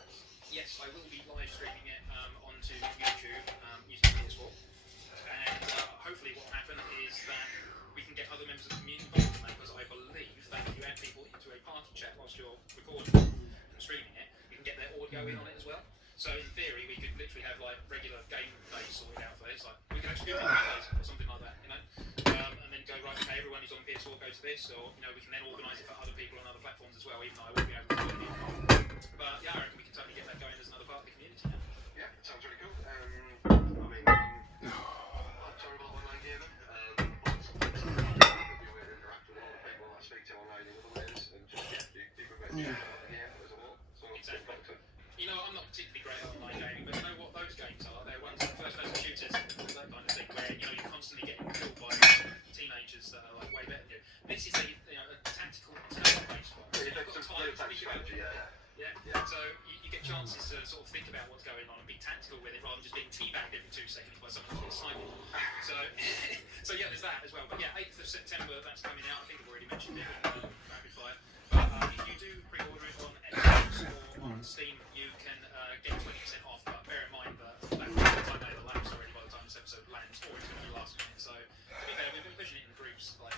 yes, I will be live streaming it onto YouTube using PS4. And hopefully what will happen is that we can get other members of the community involved in that, because I believe that if you add people into a party chat whilst you're recording and streaming it, you can get their audio in on it as well. So in theory, we could literally have like regular game days sorted out for this. Like we could actually do game days or something like that, you know, and then go right. Okay, everyone who's on PS4 go to this, or you know, we can then organise it for other people on other platforms as well. Even though I won't be able to do it anymore. But yeah, I reckon we can totally get that going as another part of the community now. Yeah, sounds really cool. I mean, I'm terrible at online gaming, but sometimes it'll be a way to interact with all the people I speak to online in other ways, and just be prepared to the game as a whole. So Exactly. You know, I'm not particularly great at online gaming, but you know what those games are? They're ones like first-person shooters, that kind of thing, where you know you're constantly getting killed by teenagers that are like way better than you. This is a tactical turn-based one. So you've got time to think about it. Yeah. So you get chances to sort of think about what's going on and be tactical with it, rather than just being teabagged every 2 seconds by someone who's sniping. So yeah, there's that as well. But yeah, 8th of September, that's coming out. I think I've already mentioned it in Rapid Fire. But if you do pre-order it on Xbox or on Steam, you can get 20% off. But bear in mind that by the time they lapse already, by the time this episode lands, or it's going to be last minute. So to be fair, we've been pushing it in the groups, like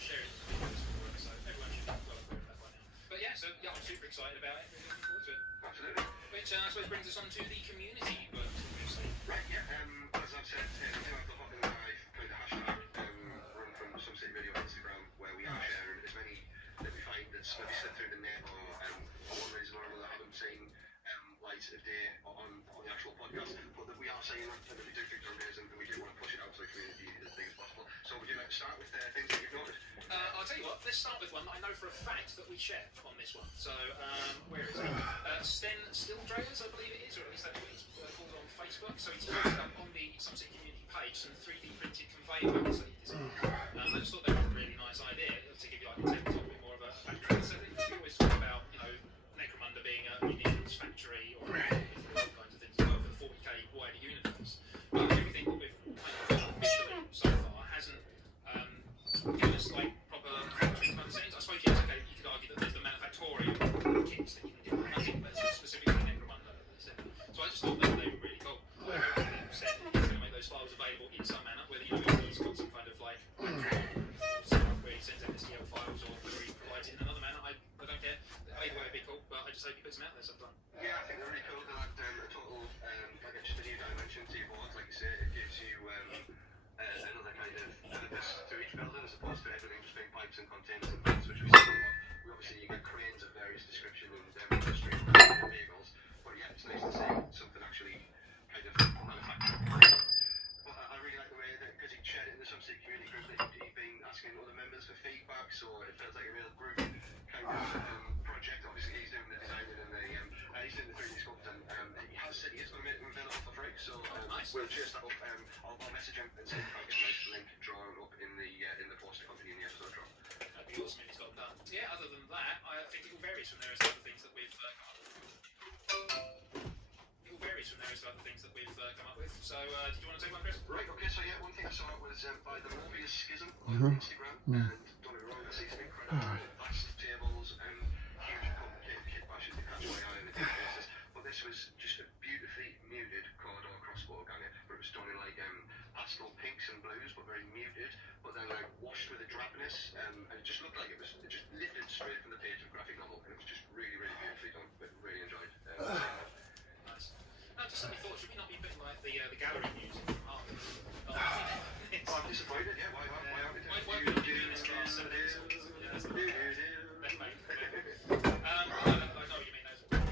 sharing the videos for it, so everyone should be well aware of that by now. But yeah, so yeah, I'm super excited about it. Really looking forward to it. absolutely. Which I suppose brings us on to the community work, obviously. Right, yeah. As I've said, we do have the Hot in the Hive kind of hashtag run from Some City Radio on Instagram, where we are sharing as many that we find that's maybe slipped through the net, or for one reason or another haven't seen light of day on the actual podcast, but that we are saying that we do think they're amazing, and we do want to push it out to the community as big as possible. So would you like to start with things that you've noted? I'll tell you what, let's start with one I know for a fact that we share on this one. So, where is it? Sten Stilldrayers, I believe it is, or at least that's what he's called on Facebook. So he's posted up on the Something community page some 3D printed conveyor belts that he designed. I just thought that was a really nice idea to give you like a tabletop bit more of a factory setting. We always talk about, you know, Necromunda being a munitions factory or all kinds of things, for the 40k wider universe. But everything that we've kind of officially so far hasn't given us like proper factory kind of settings. I suppose yes, okay, you could argue that there's the manufactorial kits that you can get. I think that's specifically Necromunda. So I just thought that they were really cool. I hope that said he's going to make those files available in some manner, whether you know he's got some kind of like setup where he sends STL files or whether he provides it in another manner. I don't care. Either way would be cool, but I just hope he puts them out there sometime. Yeah, I think they're really cool. They're like a total, like just a new dimension to your boards. Like you say, it gives you another kind of purpose to each building, as opposed to everything just being pipes and containers and beds, which we see a lot. We obviously you get cranes of various description and industry and vehicles, but yeah, it's nice to see something actually kind of manufactured. But I really like the way that, because he shared it in the Subsea community group, that he'd been asking other members for feedback, so it feels like a real group kind of project. Obviously he's doing the designing and he's doing the 3D sculpting. He has said he is going to make them available for free, so we'll chase that up. I'll message him and see if I can get a nice link drawn up in the post accompanying the episode drop. That'd be awesome if he's got it done. Yeah, other than that, I think it all varies from there as to other things that we've come up with. So, did you want to take one, Chris? Right, okay, so yeah, one thing I saw was by the Mobius Schism on Instagram, and don't get me wrong, I see some incredible vast tables and huge complicated kit bashes that catch my eye on a daily basis, but this was just a beautifully muted corridor crossbow ganger, but it was done in like pastel pinks and blues, but very muted, but then like washed with a drabness, and it just looked like it just lifted straight from the page of graphic novel, and it was just really, really beautifully done, but really enjoyed Nice. Now, just suddenly thought, should we not be putting like the gallery music from art? I'm disappointed, yeah, why aren't we doing Why would we not be doing this for our 7 episodes? Yeah, that's the best mate. I know what you mean, those are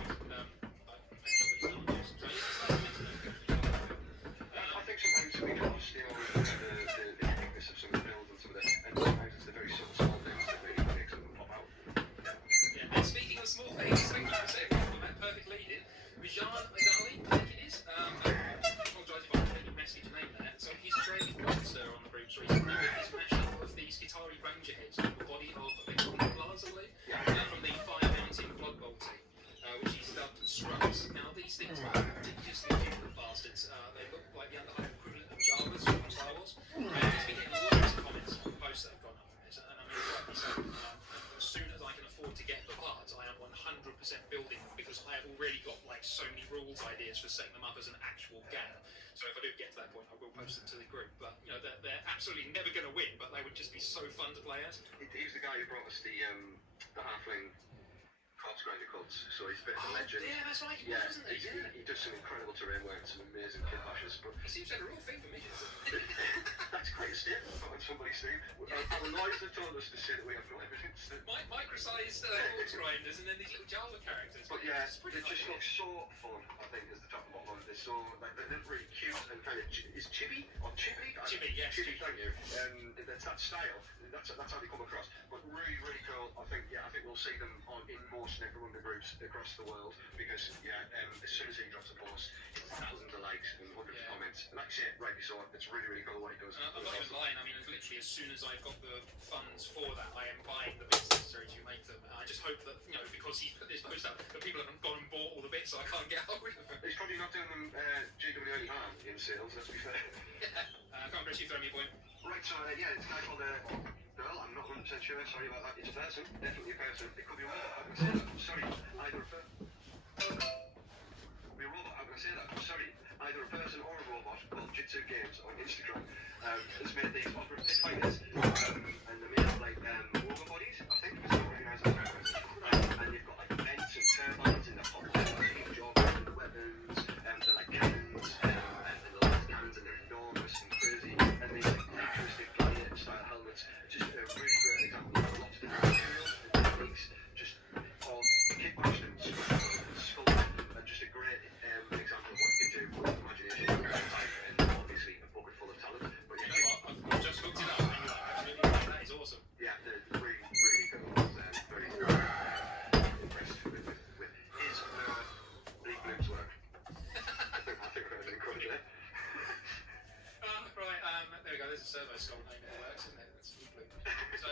good. Jean Adali, I think it is. I apologise if I'm completely messing your name there. So he's created Monster on the groups recently with his mashup of these guitar-y ranger heads with the body of a big Blaz, I believe, from the Fire Mountain Blood Bowl team, which he's dubbed Scrubs. Now these things are ridiculously cute bastards. They look like the underhide equivalent of Java's from Star Wars. And he's been getting loads of comments on posts that have gone up on this, and I mean, rightly so. As soon as I can afford to get the parts, I am 100% building them because I have already got like so many rules ideas for setting them up as an actual game. So if I do get to that point, I will post them to the group. But you know, they're absolutely never going to win, but they would just be so fun to play as. He was the guy who brought us the halfling corpse grinder cults, so he's a bit of a legend. Yeah, that's right. Yeah, Wasn't he? Yeah. he does some incredible terrain work, some amazing kit bashes. But He seems to have a real thing for midgets. that's quite a statement on somebody's thing. Our lawyers have told us to say that we have no evidence. Micro-sized corpse grinders and then these little Java characters. But yeah, it's pretty they just look so fun, I think, is the top of what they're so, like, they're really cute and kind of, is chibi or chibi? Chibi, yes. Chibi, thank you. That's that style, that's how they come across. But really, really cool. I think we'll see them in most Necromunda groups across the world because, as soon as he drops a post, it's thousands of likes and hundreds of comments. And like I say, rightly so, it's really, really cool what he does. I'm not even lying, I mean, literally as soon as I've got the funds for that, I am buying the bits necessary to make them. I just hope that, you know, because he's put this post up, that people haven't gone and bought all the bits, so I can't get hold of them. He's probably not doing them GW any harm in sales, let's be fair. Can't press you, throw me a point. Right, so it's a guy called Girl, I'm not 100% sure, sorry about that. It's a person, definitely a person. It could be a robot, how can I say that? Sorry, either a person. Could be a robot, how can I say that? Sorry, either a person or a robot called Jitsu Games on Instagram has made these opera pit fighters, and they're made of like rover bodies, I think, if it's not recognised as purpose. And they've got like vents and turbines in their top left, huge organs and weapons, they're like cannons, and they're like cannons, and they're enormous and crazy, and these like futuristic gladiator style helmets. Just a really great example of lots of different materials and techniques, just all kit bashed and sculpted, and just a great example of what you can do with imagination and obviously a bucket full of talent. But yeah, you know what? I've just looked it up and you're like, absolutely right, that is awesome. Yeah, they're really, really cool. Very impressed with his Bleak Bloom's work. I think we're going to encourage it. Right, there we go, there's a servo skull name that works, isn't it? That's blue. So,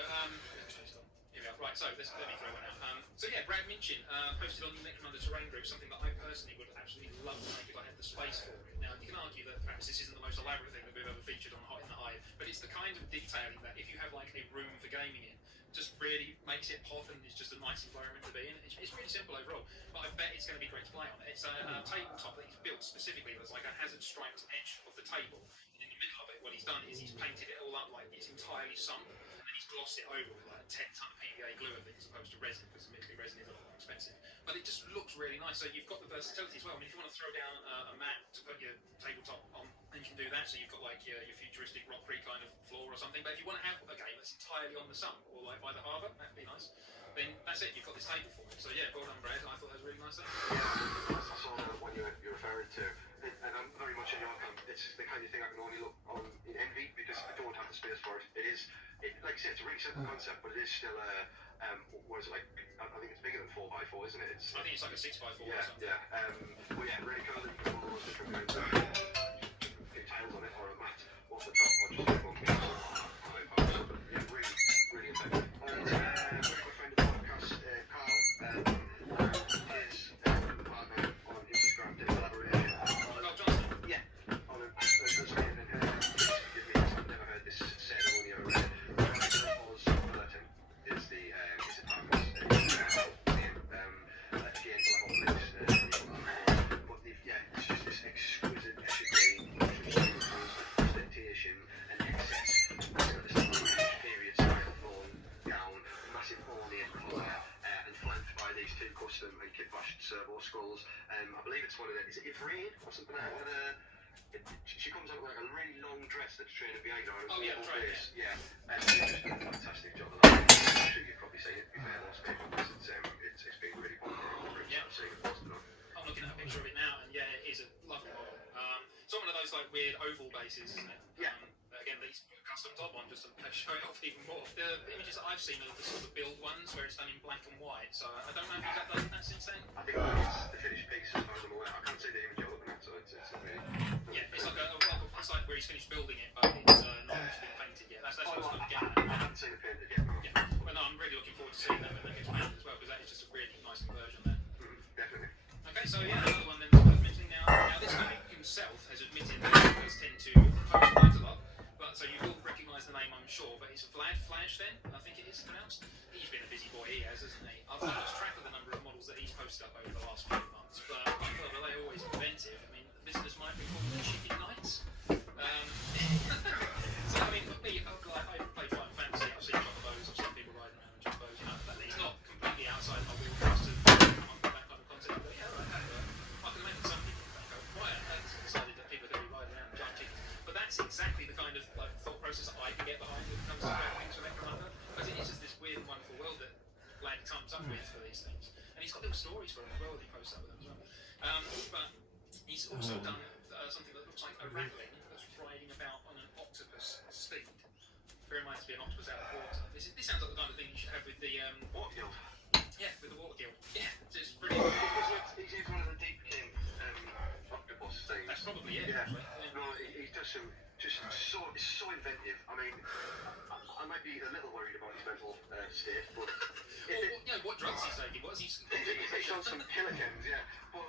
here we are. Right, so let me throw one out. So yeah, Brad Minchin posted on the Necromunda Terrain group something that I personally would absolutely love to make if I had the space for it. Now, you can argue that perhaps this isn't the most elaborate thing that we've ever featured on Hot in the Hive, but it's the kind of detailing that if you have like a room for gaming in, just really makes it pop and it's just a nice environment to be in. It's really simple overall, but I bet it's going to be great to play on. It's a tabletop that he's built specifically that's like a hazard striped edge of the table. And in the middle of it, what he's done is he's painted it all up like it's entirely sunk, and then he's glossed it over with like a 10-ton PVA glue, I think, as opposed to resin, because admittedly resin is a lot more expensive. But it just looks really nice. So you've got the versatility as well. I mean, if you want to throw down a mat to put your tabletop on, then you can do that. So you've got like your futuristic rock-free kind of floor or something. But if you want to have a game that's entirely on the sump or like by the harbour, that'd be nice. Then that's it. You've got this table for it. So yeah, well done, Brad. I thought that was really nice. Yeah, I saw what you're referring to, and I'm very much in your camp. It's the kind of thing I can only look on in envy because I don't have the space for it. Like I said, it's a really simple concept, but it is still what is it like? I think it's bigger than 4x4, isn't it? I think it's like a 6x4 yeah, or something. Yeah. Well, yeah, really cool that you can put all those different kinds of tiles on it, or a mat off the top, or just like one piece of yeah, really, really effective. And a very good friend of the podcast, Carl, his partner on Instagram did a collaboration. Carl Johnson? Yeah, on a Tasmanian forgive me, I've never heard this ceremony or Oz Burton is the partner's name. Again, level links, but it's just this exquisite eshigay, presentation and excess. It's got this period style thorn gown, massive ornate collar, and flanked by these two custom and kit bashed servo skulls. I believe it's one of the, is it Ifraid or something like that? She comes out with like a really long dress that's training behind her. Oh yeah, that's right. Yeah, and they've just done a fantastic job of that. I'm sure you've probably seen it. To be fair, most people, it's been really popular. Yeah. I'm looking at a picture of it now, and yeah, it is a lovely model. It's one of those like weird oval bases, isn't it? Yeah. Again, these custom top one just to show it off even more. The images that I've seen are the sort of build ones where it's done in black and white. So I don't know if you've done that since then. I think it's the finished piece as far as I'm aware. Okay, so yeah, another one then worth mentioning now. Now this guy himself has admitted that he does tend to post quite a lot, but so you will recognise the name, I'm sure. But it's Vlad Flash, then I think it is pronounced. He's been a busy boy, he has, hasn't he? I've lost track of the number of models that he's posted up over the last few months, but well, they're always inventive. I mean, the business might be called the Chicken Knights. So I mean, me, I play Final Fantasy. I've seen John Bows. I've seen people riding around with John Bows. You know, that he's not completely outside my wheelhouse to come up with that kind of content. But yeah, I can imagine some people go quiet. That's decided that people are going to be riding around giant chickens. But that's exactly the kind of like thought process that I can get behind when it comes to things from Necromunda, because it is just this weird, wonderful world that Vlad comes up with for these things, and he's got little stories for them as well that he posts up with them as well. But he's also done something that looks like a ratling that's riding about on an octopus speed. Very reminds me of an octopus out of water. This sounds like the kind of thing you should have with the Water Guild. Yeah, with the water guild. Yeah, it's brilliant. He's used one of the Deep King octopus things. That's probably it. Yeah. Actually. Yeah. No, he does some just so inventive. I mean, I might be a little worried about his mental state, but What drugs he's taking? What is he? he's on some killer chems, yeah. But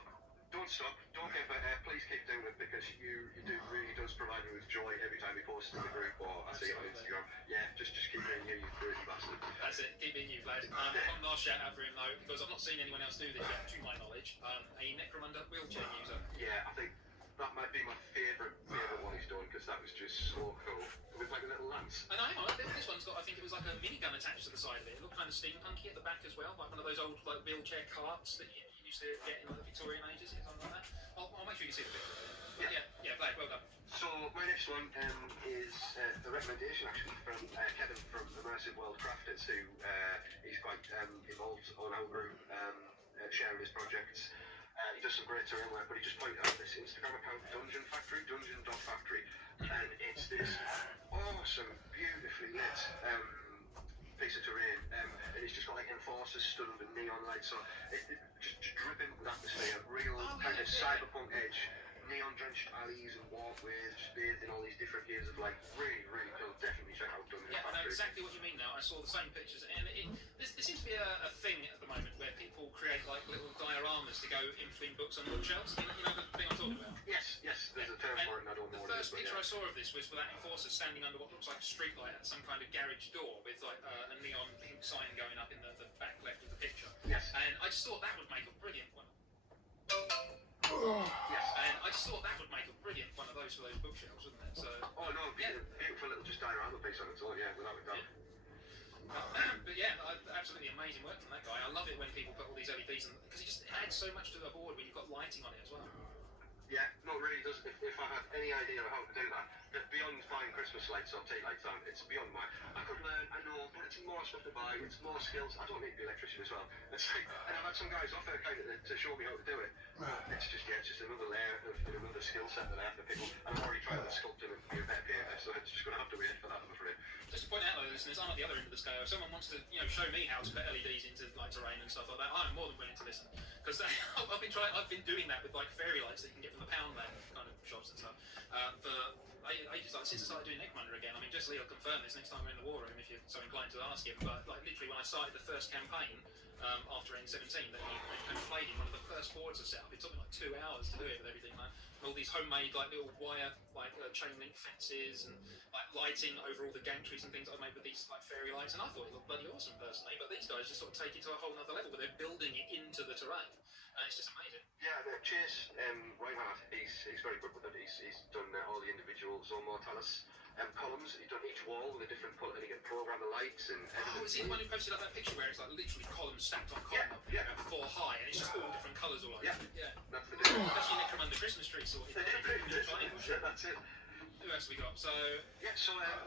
don't stop, don't give it. Please keep doing it, because you do really does provide me with joy every time he posts in the group or I see it on Instagram. Yeah, just keep being you dirty bastard. That's it. Keep being you, Vlad. One last shout out for him though, because I've not seen anyone else do this yet, to my knowledge. A Necromunda wheelchair user. Yeah, I think that might be my favourite one he's done, because that was just so cool. With like a little lance. And hang on, this one's got, I think it was like a minigun attached to the side of it. It looked kind of steampunky at the back as well, like one of those old like wheelchair carts that you used to get in like, the Victorian ages, something like that. I'll make sure you see the picture. Yeah, Vlad, well done. So my next one is a recommendation actually from Kevin from Immersive World Crafters, who is quite involved on our group, sharing his projects. He does some great terrain work, but he just pointed out this Instagram account, dungeon.factory, and it's this awesome, beautifully lit piece of terrain, and it's just got like enforcers stood under neon lights, so it just dripping with atmosphere, real kind of cyberpunk edge, neon drenched alleys and walkways, just bathed in all these different gears of like really, really cool. Definitely check out Dungeon Yeah, I know Factory. exactly what you mean now. I saw the same pictures, and there seems to be a thing at the moment where people create like little dioramas to go in between books on bookshelves. You know the thing I'm talking about? Yes, there's a term for it, and I don't know the what it is. first picture I saw of this was with that enforcer standing under what looks like a street light at some kind of garage door with like a neon pink sign going up in the back left of the picture. Yes. And I just thought that would make a brilliant one. Yes. And I just thought that would make a brilliant one of those for those bookshelves, wouldn't it? So. Oh no, beautiful little just diorama piece on its own, yeah, without a doubt. But yeah, absolutely amazing work from that guy. I love it when people put all these LEDs in, because it just adds so much to the board when you've got lighting on it as well. Yeah, no, it really does. If I had any idea of how to do that, beyond buying Christmas lights or tea lights on, it's beyond my. I could learn, I know, but it's more stuff to buy, it's more skills. I don't need to be an electrician as well. It's like, and I've had some guys offer kind of to show me how to do it. It's just another layer of another skill set that I have to pick up. And I'm already trying to sculpt it and be a better painter, so it's just going to have to wait for that, I'm afraid. Just to point out, though, listeners, I'm at the other end of the scale. If someone wants to, show me how to put LEDs into like terrain and stuff like that, I'm more than willing to listen. Because I've been doing that with like fairy lights that you can get from the Pound Man kind of shops and stuff. For ages, like since I started doing Necromunda again. I mean, Jess Lee will confirm this next time we're in the war room if you're so inclined to ask him. But like literally, when I started the first campaign after N17, that he kind of played in, one of the first boards I set up, it took me like 2 hours to do it with everything like. All these homemade like little wire like chain link fences and like lighting over all the gantries and things I made with these like fairy lights, and I thought it looked bloody awesome personally. But these guys just sort of take it to a whole other level, where they're building it into the terrain, and it's just amazing. Yeah, Chase Reinhardt, he's very good with it. He's done all the individual Zone Mortalis columns. He's done each wall with a different colour, and he can program the lights and everything. Oh, is he the one who posted up that picture where it's like literally columns stacked on column, yeah. 4 high, and it's just all different colours all over? Yeah, that's the difference. That's your Necromunda Christmas tree sorted. That's it. Who else have we got? So that's one of my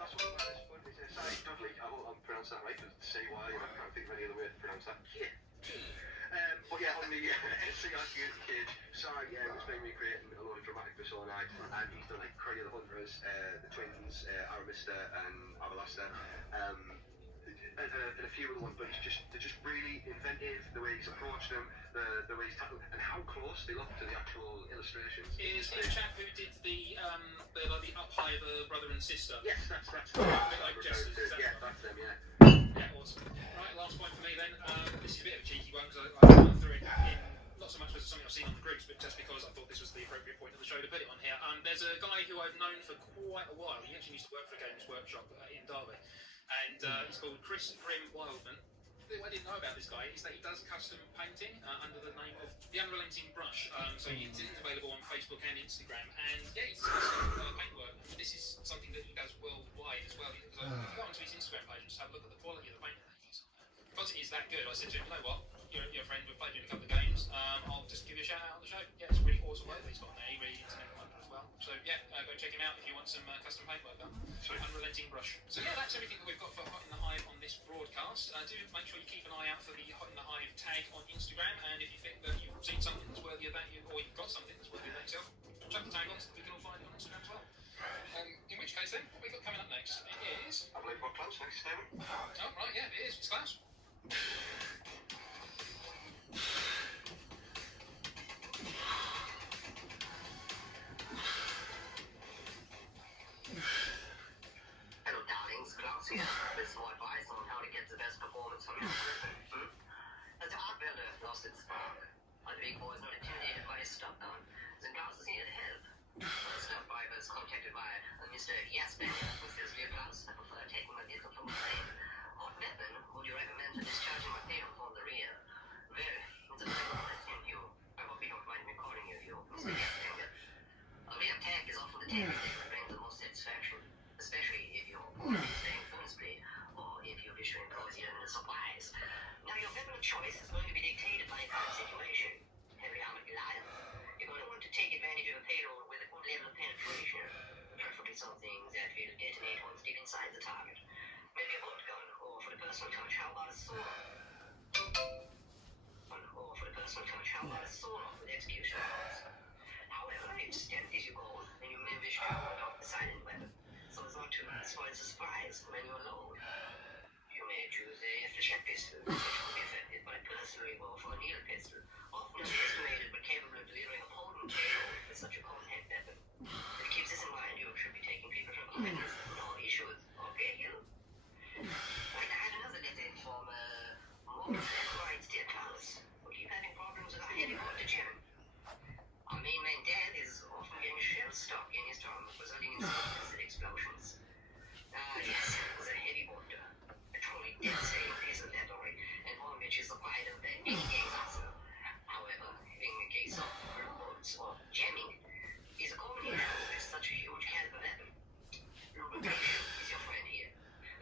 Sai Dudley. I hope I'm pronouncing that right. CY, I can't think of any other way to pronounce that. Yeah. But yeah, on the SCRC cage, Sai has been recreating a lot of dramatic personae, and he's done like Cray of the Hunters, the twins, Aramista and Avalaster, and a few other ones, but they're just really inventive, the way he's approached them, the way he's tackled, and how close they look to the actual illustrations. is he a chap who did the up high, the brother and sister? Yes, that's a bit like Jesters, is that yeah, right? that's them, yeah. Yeah, awesome. Right, last point for me then. This is a bit of a cheeky one because I went through it in, not so much as something I've seen on the a while. He actually used to work for a Games Workshop in Derby, and he's called Chris Grim Wildman. What I didn't know about this guy is that he does custom painting under the name of The Unrelenting Brush. So it's available on Facebook and Instagram. And yeah, he's custom paintwork. And this is something that he does worldwide as well. Because if you go onto his Instagram page and just have a look at the quality of the paint that he's because it is that good, I said to him, you know what? You're a friend, we've played in a couple of games. I'll just give you a shout out on the show. Yeah, it's really awesome work that he's got on there. He really internet wonder as well. So yeah, go check him out if you want some custom paintwork done. Unrelenting Brush. So yeah, that's everything that we've got for Hot in the Hive on this broadcast. Do make sure you keep an eye out for the Hot in the Hive tag on Instagram, and if you think that you've seen something that's worthy of that, or you've got something that's worthy of that yourself, chuck the tag on so that we can all find it on Instagram as well. In which case then, what have we got coming up next? It is... I believe we're close next, Stephen. Oh right, yeah, it is. It's Klaus. Hello, darlings. Klaus here. With some advice on how to get the best performance from your person. As the art builder lost its spark, the big boy is not intimidated by his stop down. Then Klaus is needed help. Stuff driver is contacted by Mr. Yes Man with his dear Klaus. I prefer taking my vehicle from the plane. What weapon would you recommend for discharging my payload from the rear? Well, it's a very question, you. I hope you don't mind me calling you Mr. Yes Man. A rear tag is often the tag that brings the most satisfaction, especially if you're staying furnace blade or if you wish to employ the supplies. Now, your weapon of choice is going to be dictated by the situation. Heavy armored Goliath. You're going to want to take advantage of a payload with a good level of penetration, preferably something that will detonate once deep inside the target. Maybe a bolt gun, or for the personal touch, how about a sword? Or for the personal touch, how about a sword with execution rods? However, if stealth is your goal, then you may wish to adopt the silent weapon, so as not to spoil the surprise when you're alone. You may choose a flechette pistol, which will be effective, but I personally go for a needle pistol, often underestimated but capable of delivering a potent payload with such a compact weapon. If keeps this in mind, you should be taking people from combatants with no issues. Okay, you? Right, I had another letter from Morgan Asteroids, dear Klaus. We keep having problems with our heavy voltage jamming. Our main man Dad is often getting shell stuck in his drum, resulting in some explosions. Yes, it was a heavy wonder. A truly devastating piece of weaponry, and one which is the pride of any game's hustle. However, in the case of robots or jamming, is a combination with such a huge caliber weapon. Lubrication is your friend here.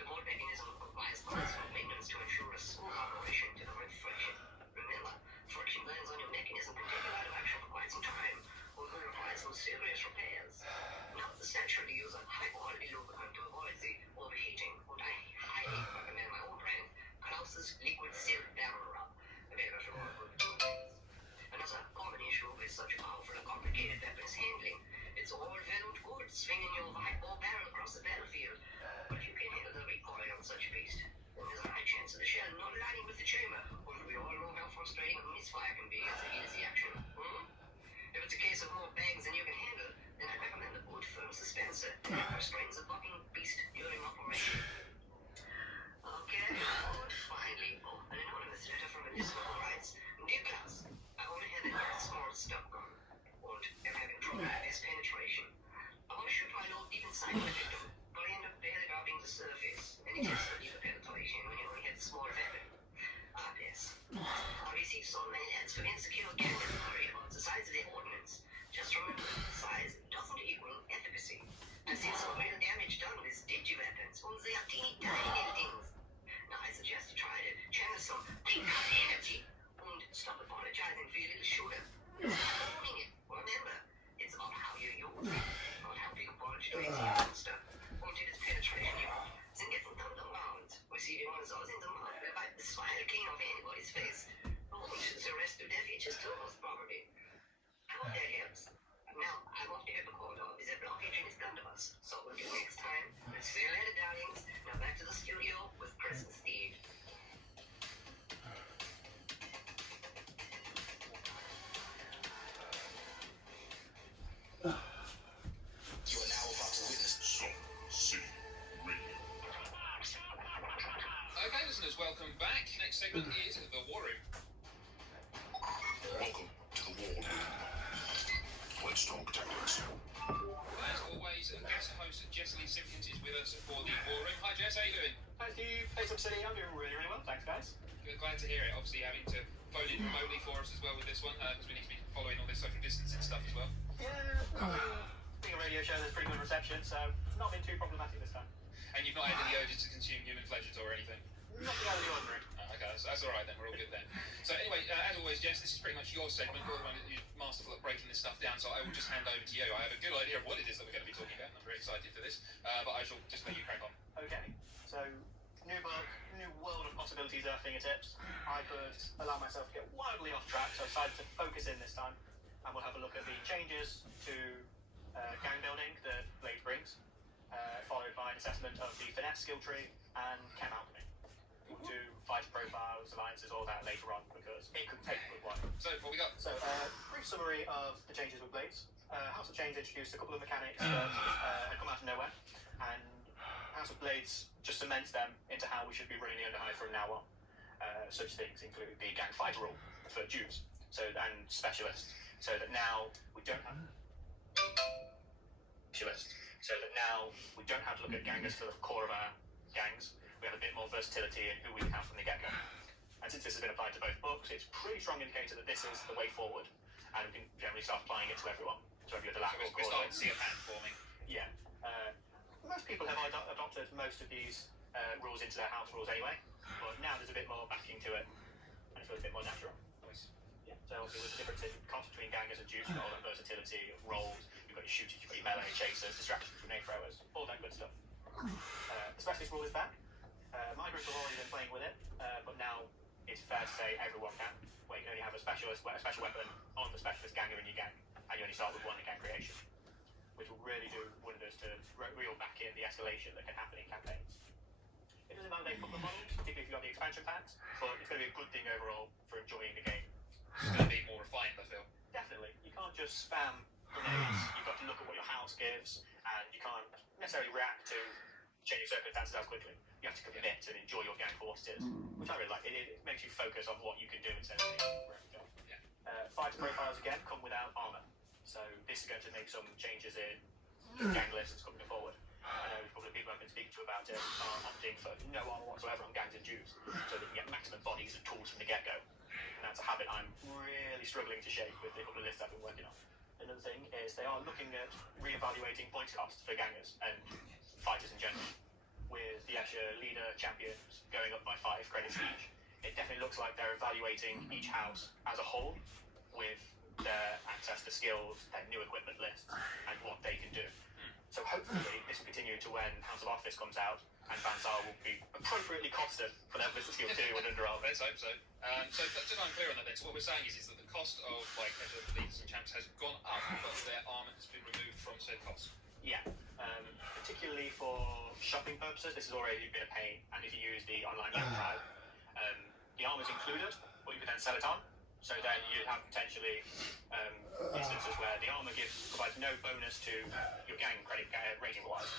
The bolt mechanism requires constant maintenance to ensure a smooth operation to avoid friction. Remember, friction burns on your mechanism can take you out of action for quite some time, or will require some serious repairs. Now it's essential to use a high-quality lubricant to avoid the overheating, and I highly recommend my own brand, Klaus's Liquid Silk Barrel Rub, available from all good tools. Another common issue with such powerful and complicated weapons handling. It's all well and good swinging your wide-bore barrel across the battlefield, but if you can handle the recoil on such a beast, then there's a high chance of the shell not aligning with the chamber, which we all know how frustrating a misfire can be as a easy action. If it's a case of more bags than you can handle, then I recommend a good firm suspensor that restrains a bucking beast during operation. Okay, and finally, an anonymous letter from a listener who writes, Dear Klaus, I only have a very small stop gun, and am having trouble with this penetration. I want to shoot my load deep inside my victim, but I end up barely rubbing the surface, and it is a deep penetration when you only have a small weapon. Yes. I received so many ads from insecure gamers worried about the size of their ordnance. Just remember, size doesn't equal efficacy. I've seen some real damage done with digi-weapons, and they are teeny tiny little things. Now I suggest you try to channel some big energy, and stop apologizing for your little shooter. Stop owning it. Remember, it's about how you use it, not how big a bulge to your monster. Until its penetration you then get some thunder rounds. Receiving one of those in the mouth will wipe the smile clean off anybody's face. And the rest of their features too, most probably. I hope that helps. Now, I'm off to Epicordo. Is a blockage in his blunderbuss. So we'll do next time. Let's see you later, darlings. Now back to the studio with Chris and Steve. You are now about to witness Some Sea Radio. Okay, listeners, welcome back. Next segment is The War Room. Welcome to the War Room. Let's talk tactics. As always, guest host Jesse City, I'm doing really, really well, thanks guys. Good, glad to hear it. Obviously, having to phone in remotely for us as well with this one, because we need to be following all this social distancing stuff as well. Yeah, being a radio show, there's pretty good reception, so it's not been too problematic this time. And you've not had any urges to consume human flesh at all or anything? Nothing out of the ordinary. Okay, that's all right then. We're all good then. So anyway, as always, Jess, this is pretty much your segment. You're the one who's masterful at breaking this stuff down. So I will just hand over to you. I have a good idea of what it is that we're going to be talking about. And I'm very excited for this. But I shall just let you crack on. Okay, so new book, new world of possibilities at our fingertips. I could allow myself to get wildly off track, so I decided to focus in this time, and we'll have a look at the changes to gang building that Blades brings, followed by an assessment of the finesse skill tree and chem alchemy. We'll do fighter profiles, alliances, all that later on because it could take a good while. So what we got? So brief summary of the changes with Blades. House of Chains introduced a couple of mechanics that had come out of nowhere, and House of Blades just cements them into how we should be running the Underhive from now on. Such things include the gang fighter rule for Jews, and specialists, so that now we don't have specialists. So that now we don't have to look at gangers for the core of our gangs. We have a bit more versatility in who we can have from the get-go. And since this has been applied to both books, it's a pretty strong indicator that this is the way forward, and we can generally start applying it to everyone. So every other lab So we're starting to see a pattern forming. Yeah. Most people have adopted most of these rules into their house rules anyway, but now there's a bit more backing to it, and it feels a bit more natural. Nice. Yeah. So obviously with the difference in cost between gangers and Jews, you've got all that versatility of roles, you've got your shooters, you've got your melee, chasers, distractions, grenade throwers, all that good stuff. The specialist rule is back. My group have already been playing with it, but now it's fair to say everyone can, where you can only have a special weapon on the specialist ganger in your gang, and you only start with one in gang creation, which will really do wonders to reel back in the escalation that can happen in campaigns. It doesn't matter they put the models, particularly if you've got the expansion packs, but it's going to be a good thing overall for enjoying the game. It's going to be more refined, I feel. Definitely. You can't just spam grenades, you've got to look at what your house gives, and you can't necessarily react to changing circumstances as quickly. You have to commit and enjoy your gang for what it is, which I really like. It makes you focus on what you can do instead of being fighter profiles again come without armor, so this is going to make some changes in gang lists coming forward. I know a couple of people I've been speaking to about it are opting for no armor whatsoever on gangs and Jews, so they can get maximum bodies and tools from the get-go. And that's a habit I'm really struggling to shake with the couple of lists I've been working on. Another thing is they are looking at re-evaluating points costs for gangers and fighters in general. With the Escher leader champions going up by 5 credits each, it definitely looks like they're evaluating each house as a whole with their access to skills, their new equipment lists, and what they can do. So hopefully this will continue to when House of Artifice comes out, and Bansar will be appropriately costed for their business skill 2 and Underarm. Let's hope so. So just I'm clear on that then, so what we're saying is that the cost of like leaders and champs has gone up, but their armour has been removed from said cost. Yeah, particularly for shopping purposes, this has already been a pain, and if you use the online game trial, the armour's included, but you can then sell it on. So then you have potentially instances where the armour provides no bonus to your gang credit rating wise.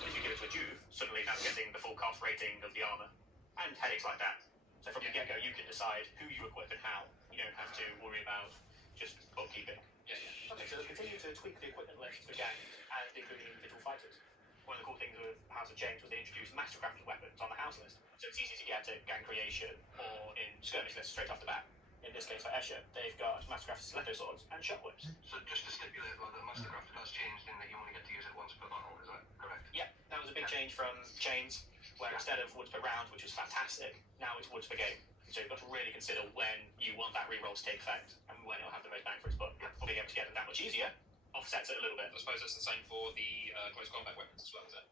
But if you give it to a Juve, suddenly that's getting the full cost rating of the armour, and headaches like that. So from the get-go, you can decide who you equip and how. You don't have to worry about just bookkeeping. Yeah. Okay, so they'll continue to tweak the equipment list for gangs and including individual fighters. One of the cool things with House of Chains was they introduced mastercrafted weapons on the house list, so it's easy to get to gang creation or in skirmish lists straight off the bat. In this case, for Escher, they've got mastercrafted stiletto swords and shockwaves. So just to stipulate that Mastercraft has changed in that you only get to use it once per battle, is that correct? Yeah, that was a big change from Chains, where instead of woods per round, which was fantastic, now it's woods per game. So you've got to really consider when you want that reroll to take effect and when it'll have the most bang for its buck. For being able to get them that much easier offsets it a little bit. I suppose that's the same for the close combat weapons as well, is it?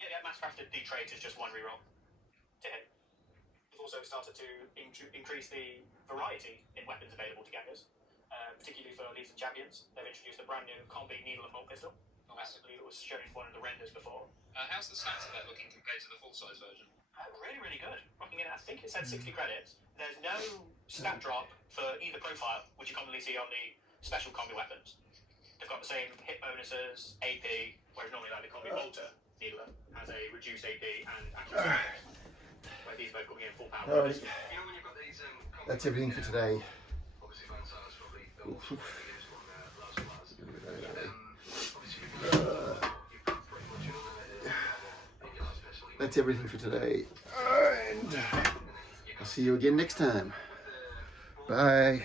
Yeah, mastercrafted the trades is just one reroll to hit. We've also started to increase the variety in weapons available to gangers, particularly for leads and champions. They've introduced a brand new combi needle and bolt pistol. I believe it was shown in one of the renders before. How's the stats of that looking compared to the full-size version? Really, really good. Rocking in, I think it said 60 credits. There's no stat drop for either profile, which you commonly see on the special combi weapons. They've got the same hit bonuses, AP, whereas normally like the combi bolter needler has a reduced AP and accuracy. Where these both coming in full power. Right. You know when you've got these That's everything for today. obviously Bansar's probably the most widely used one last class. Obviously you've got pretty much unlimited in your last vessel. That's everything for today. Alright. And I'll see you again next time. Bye.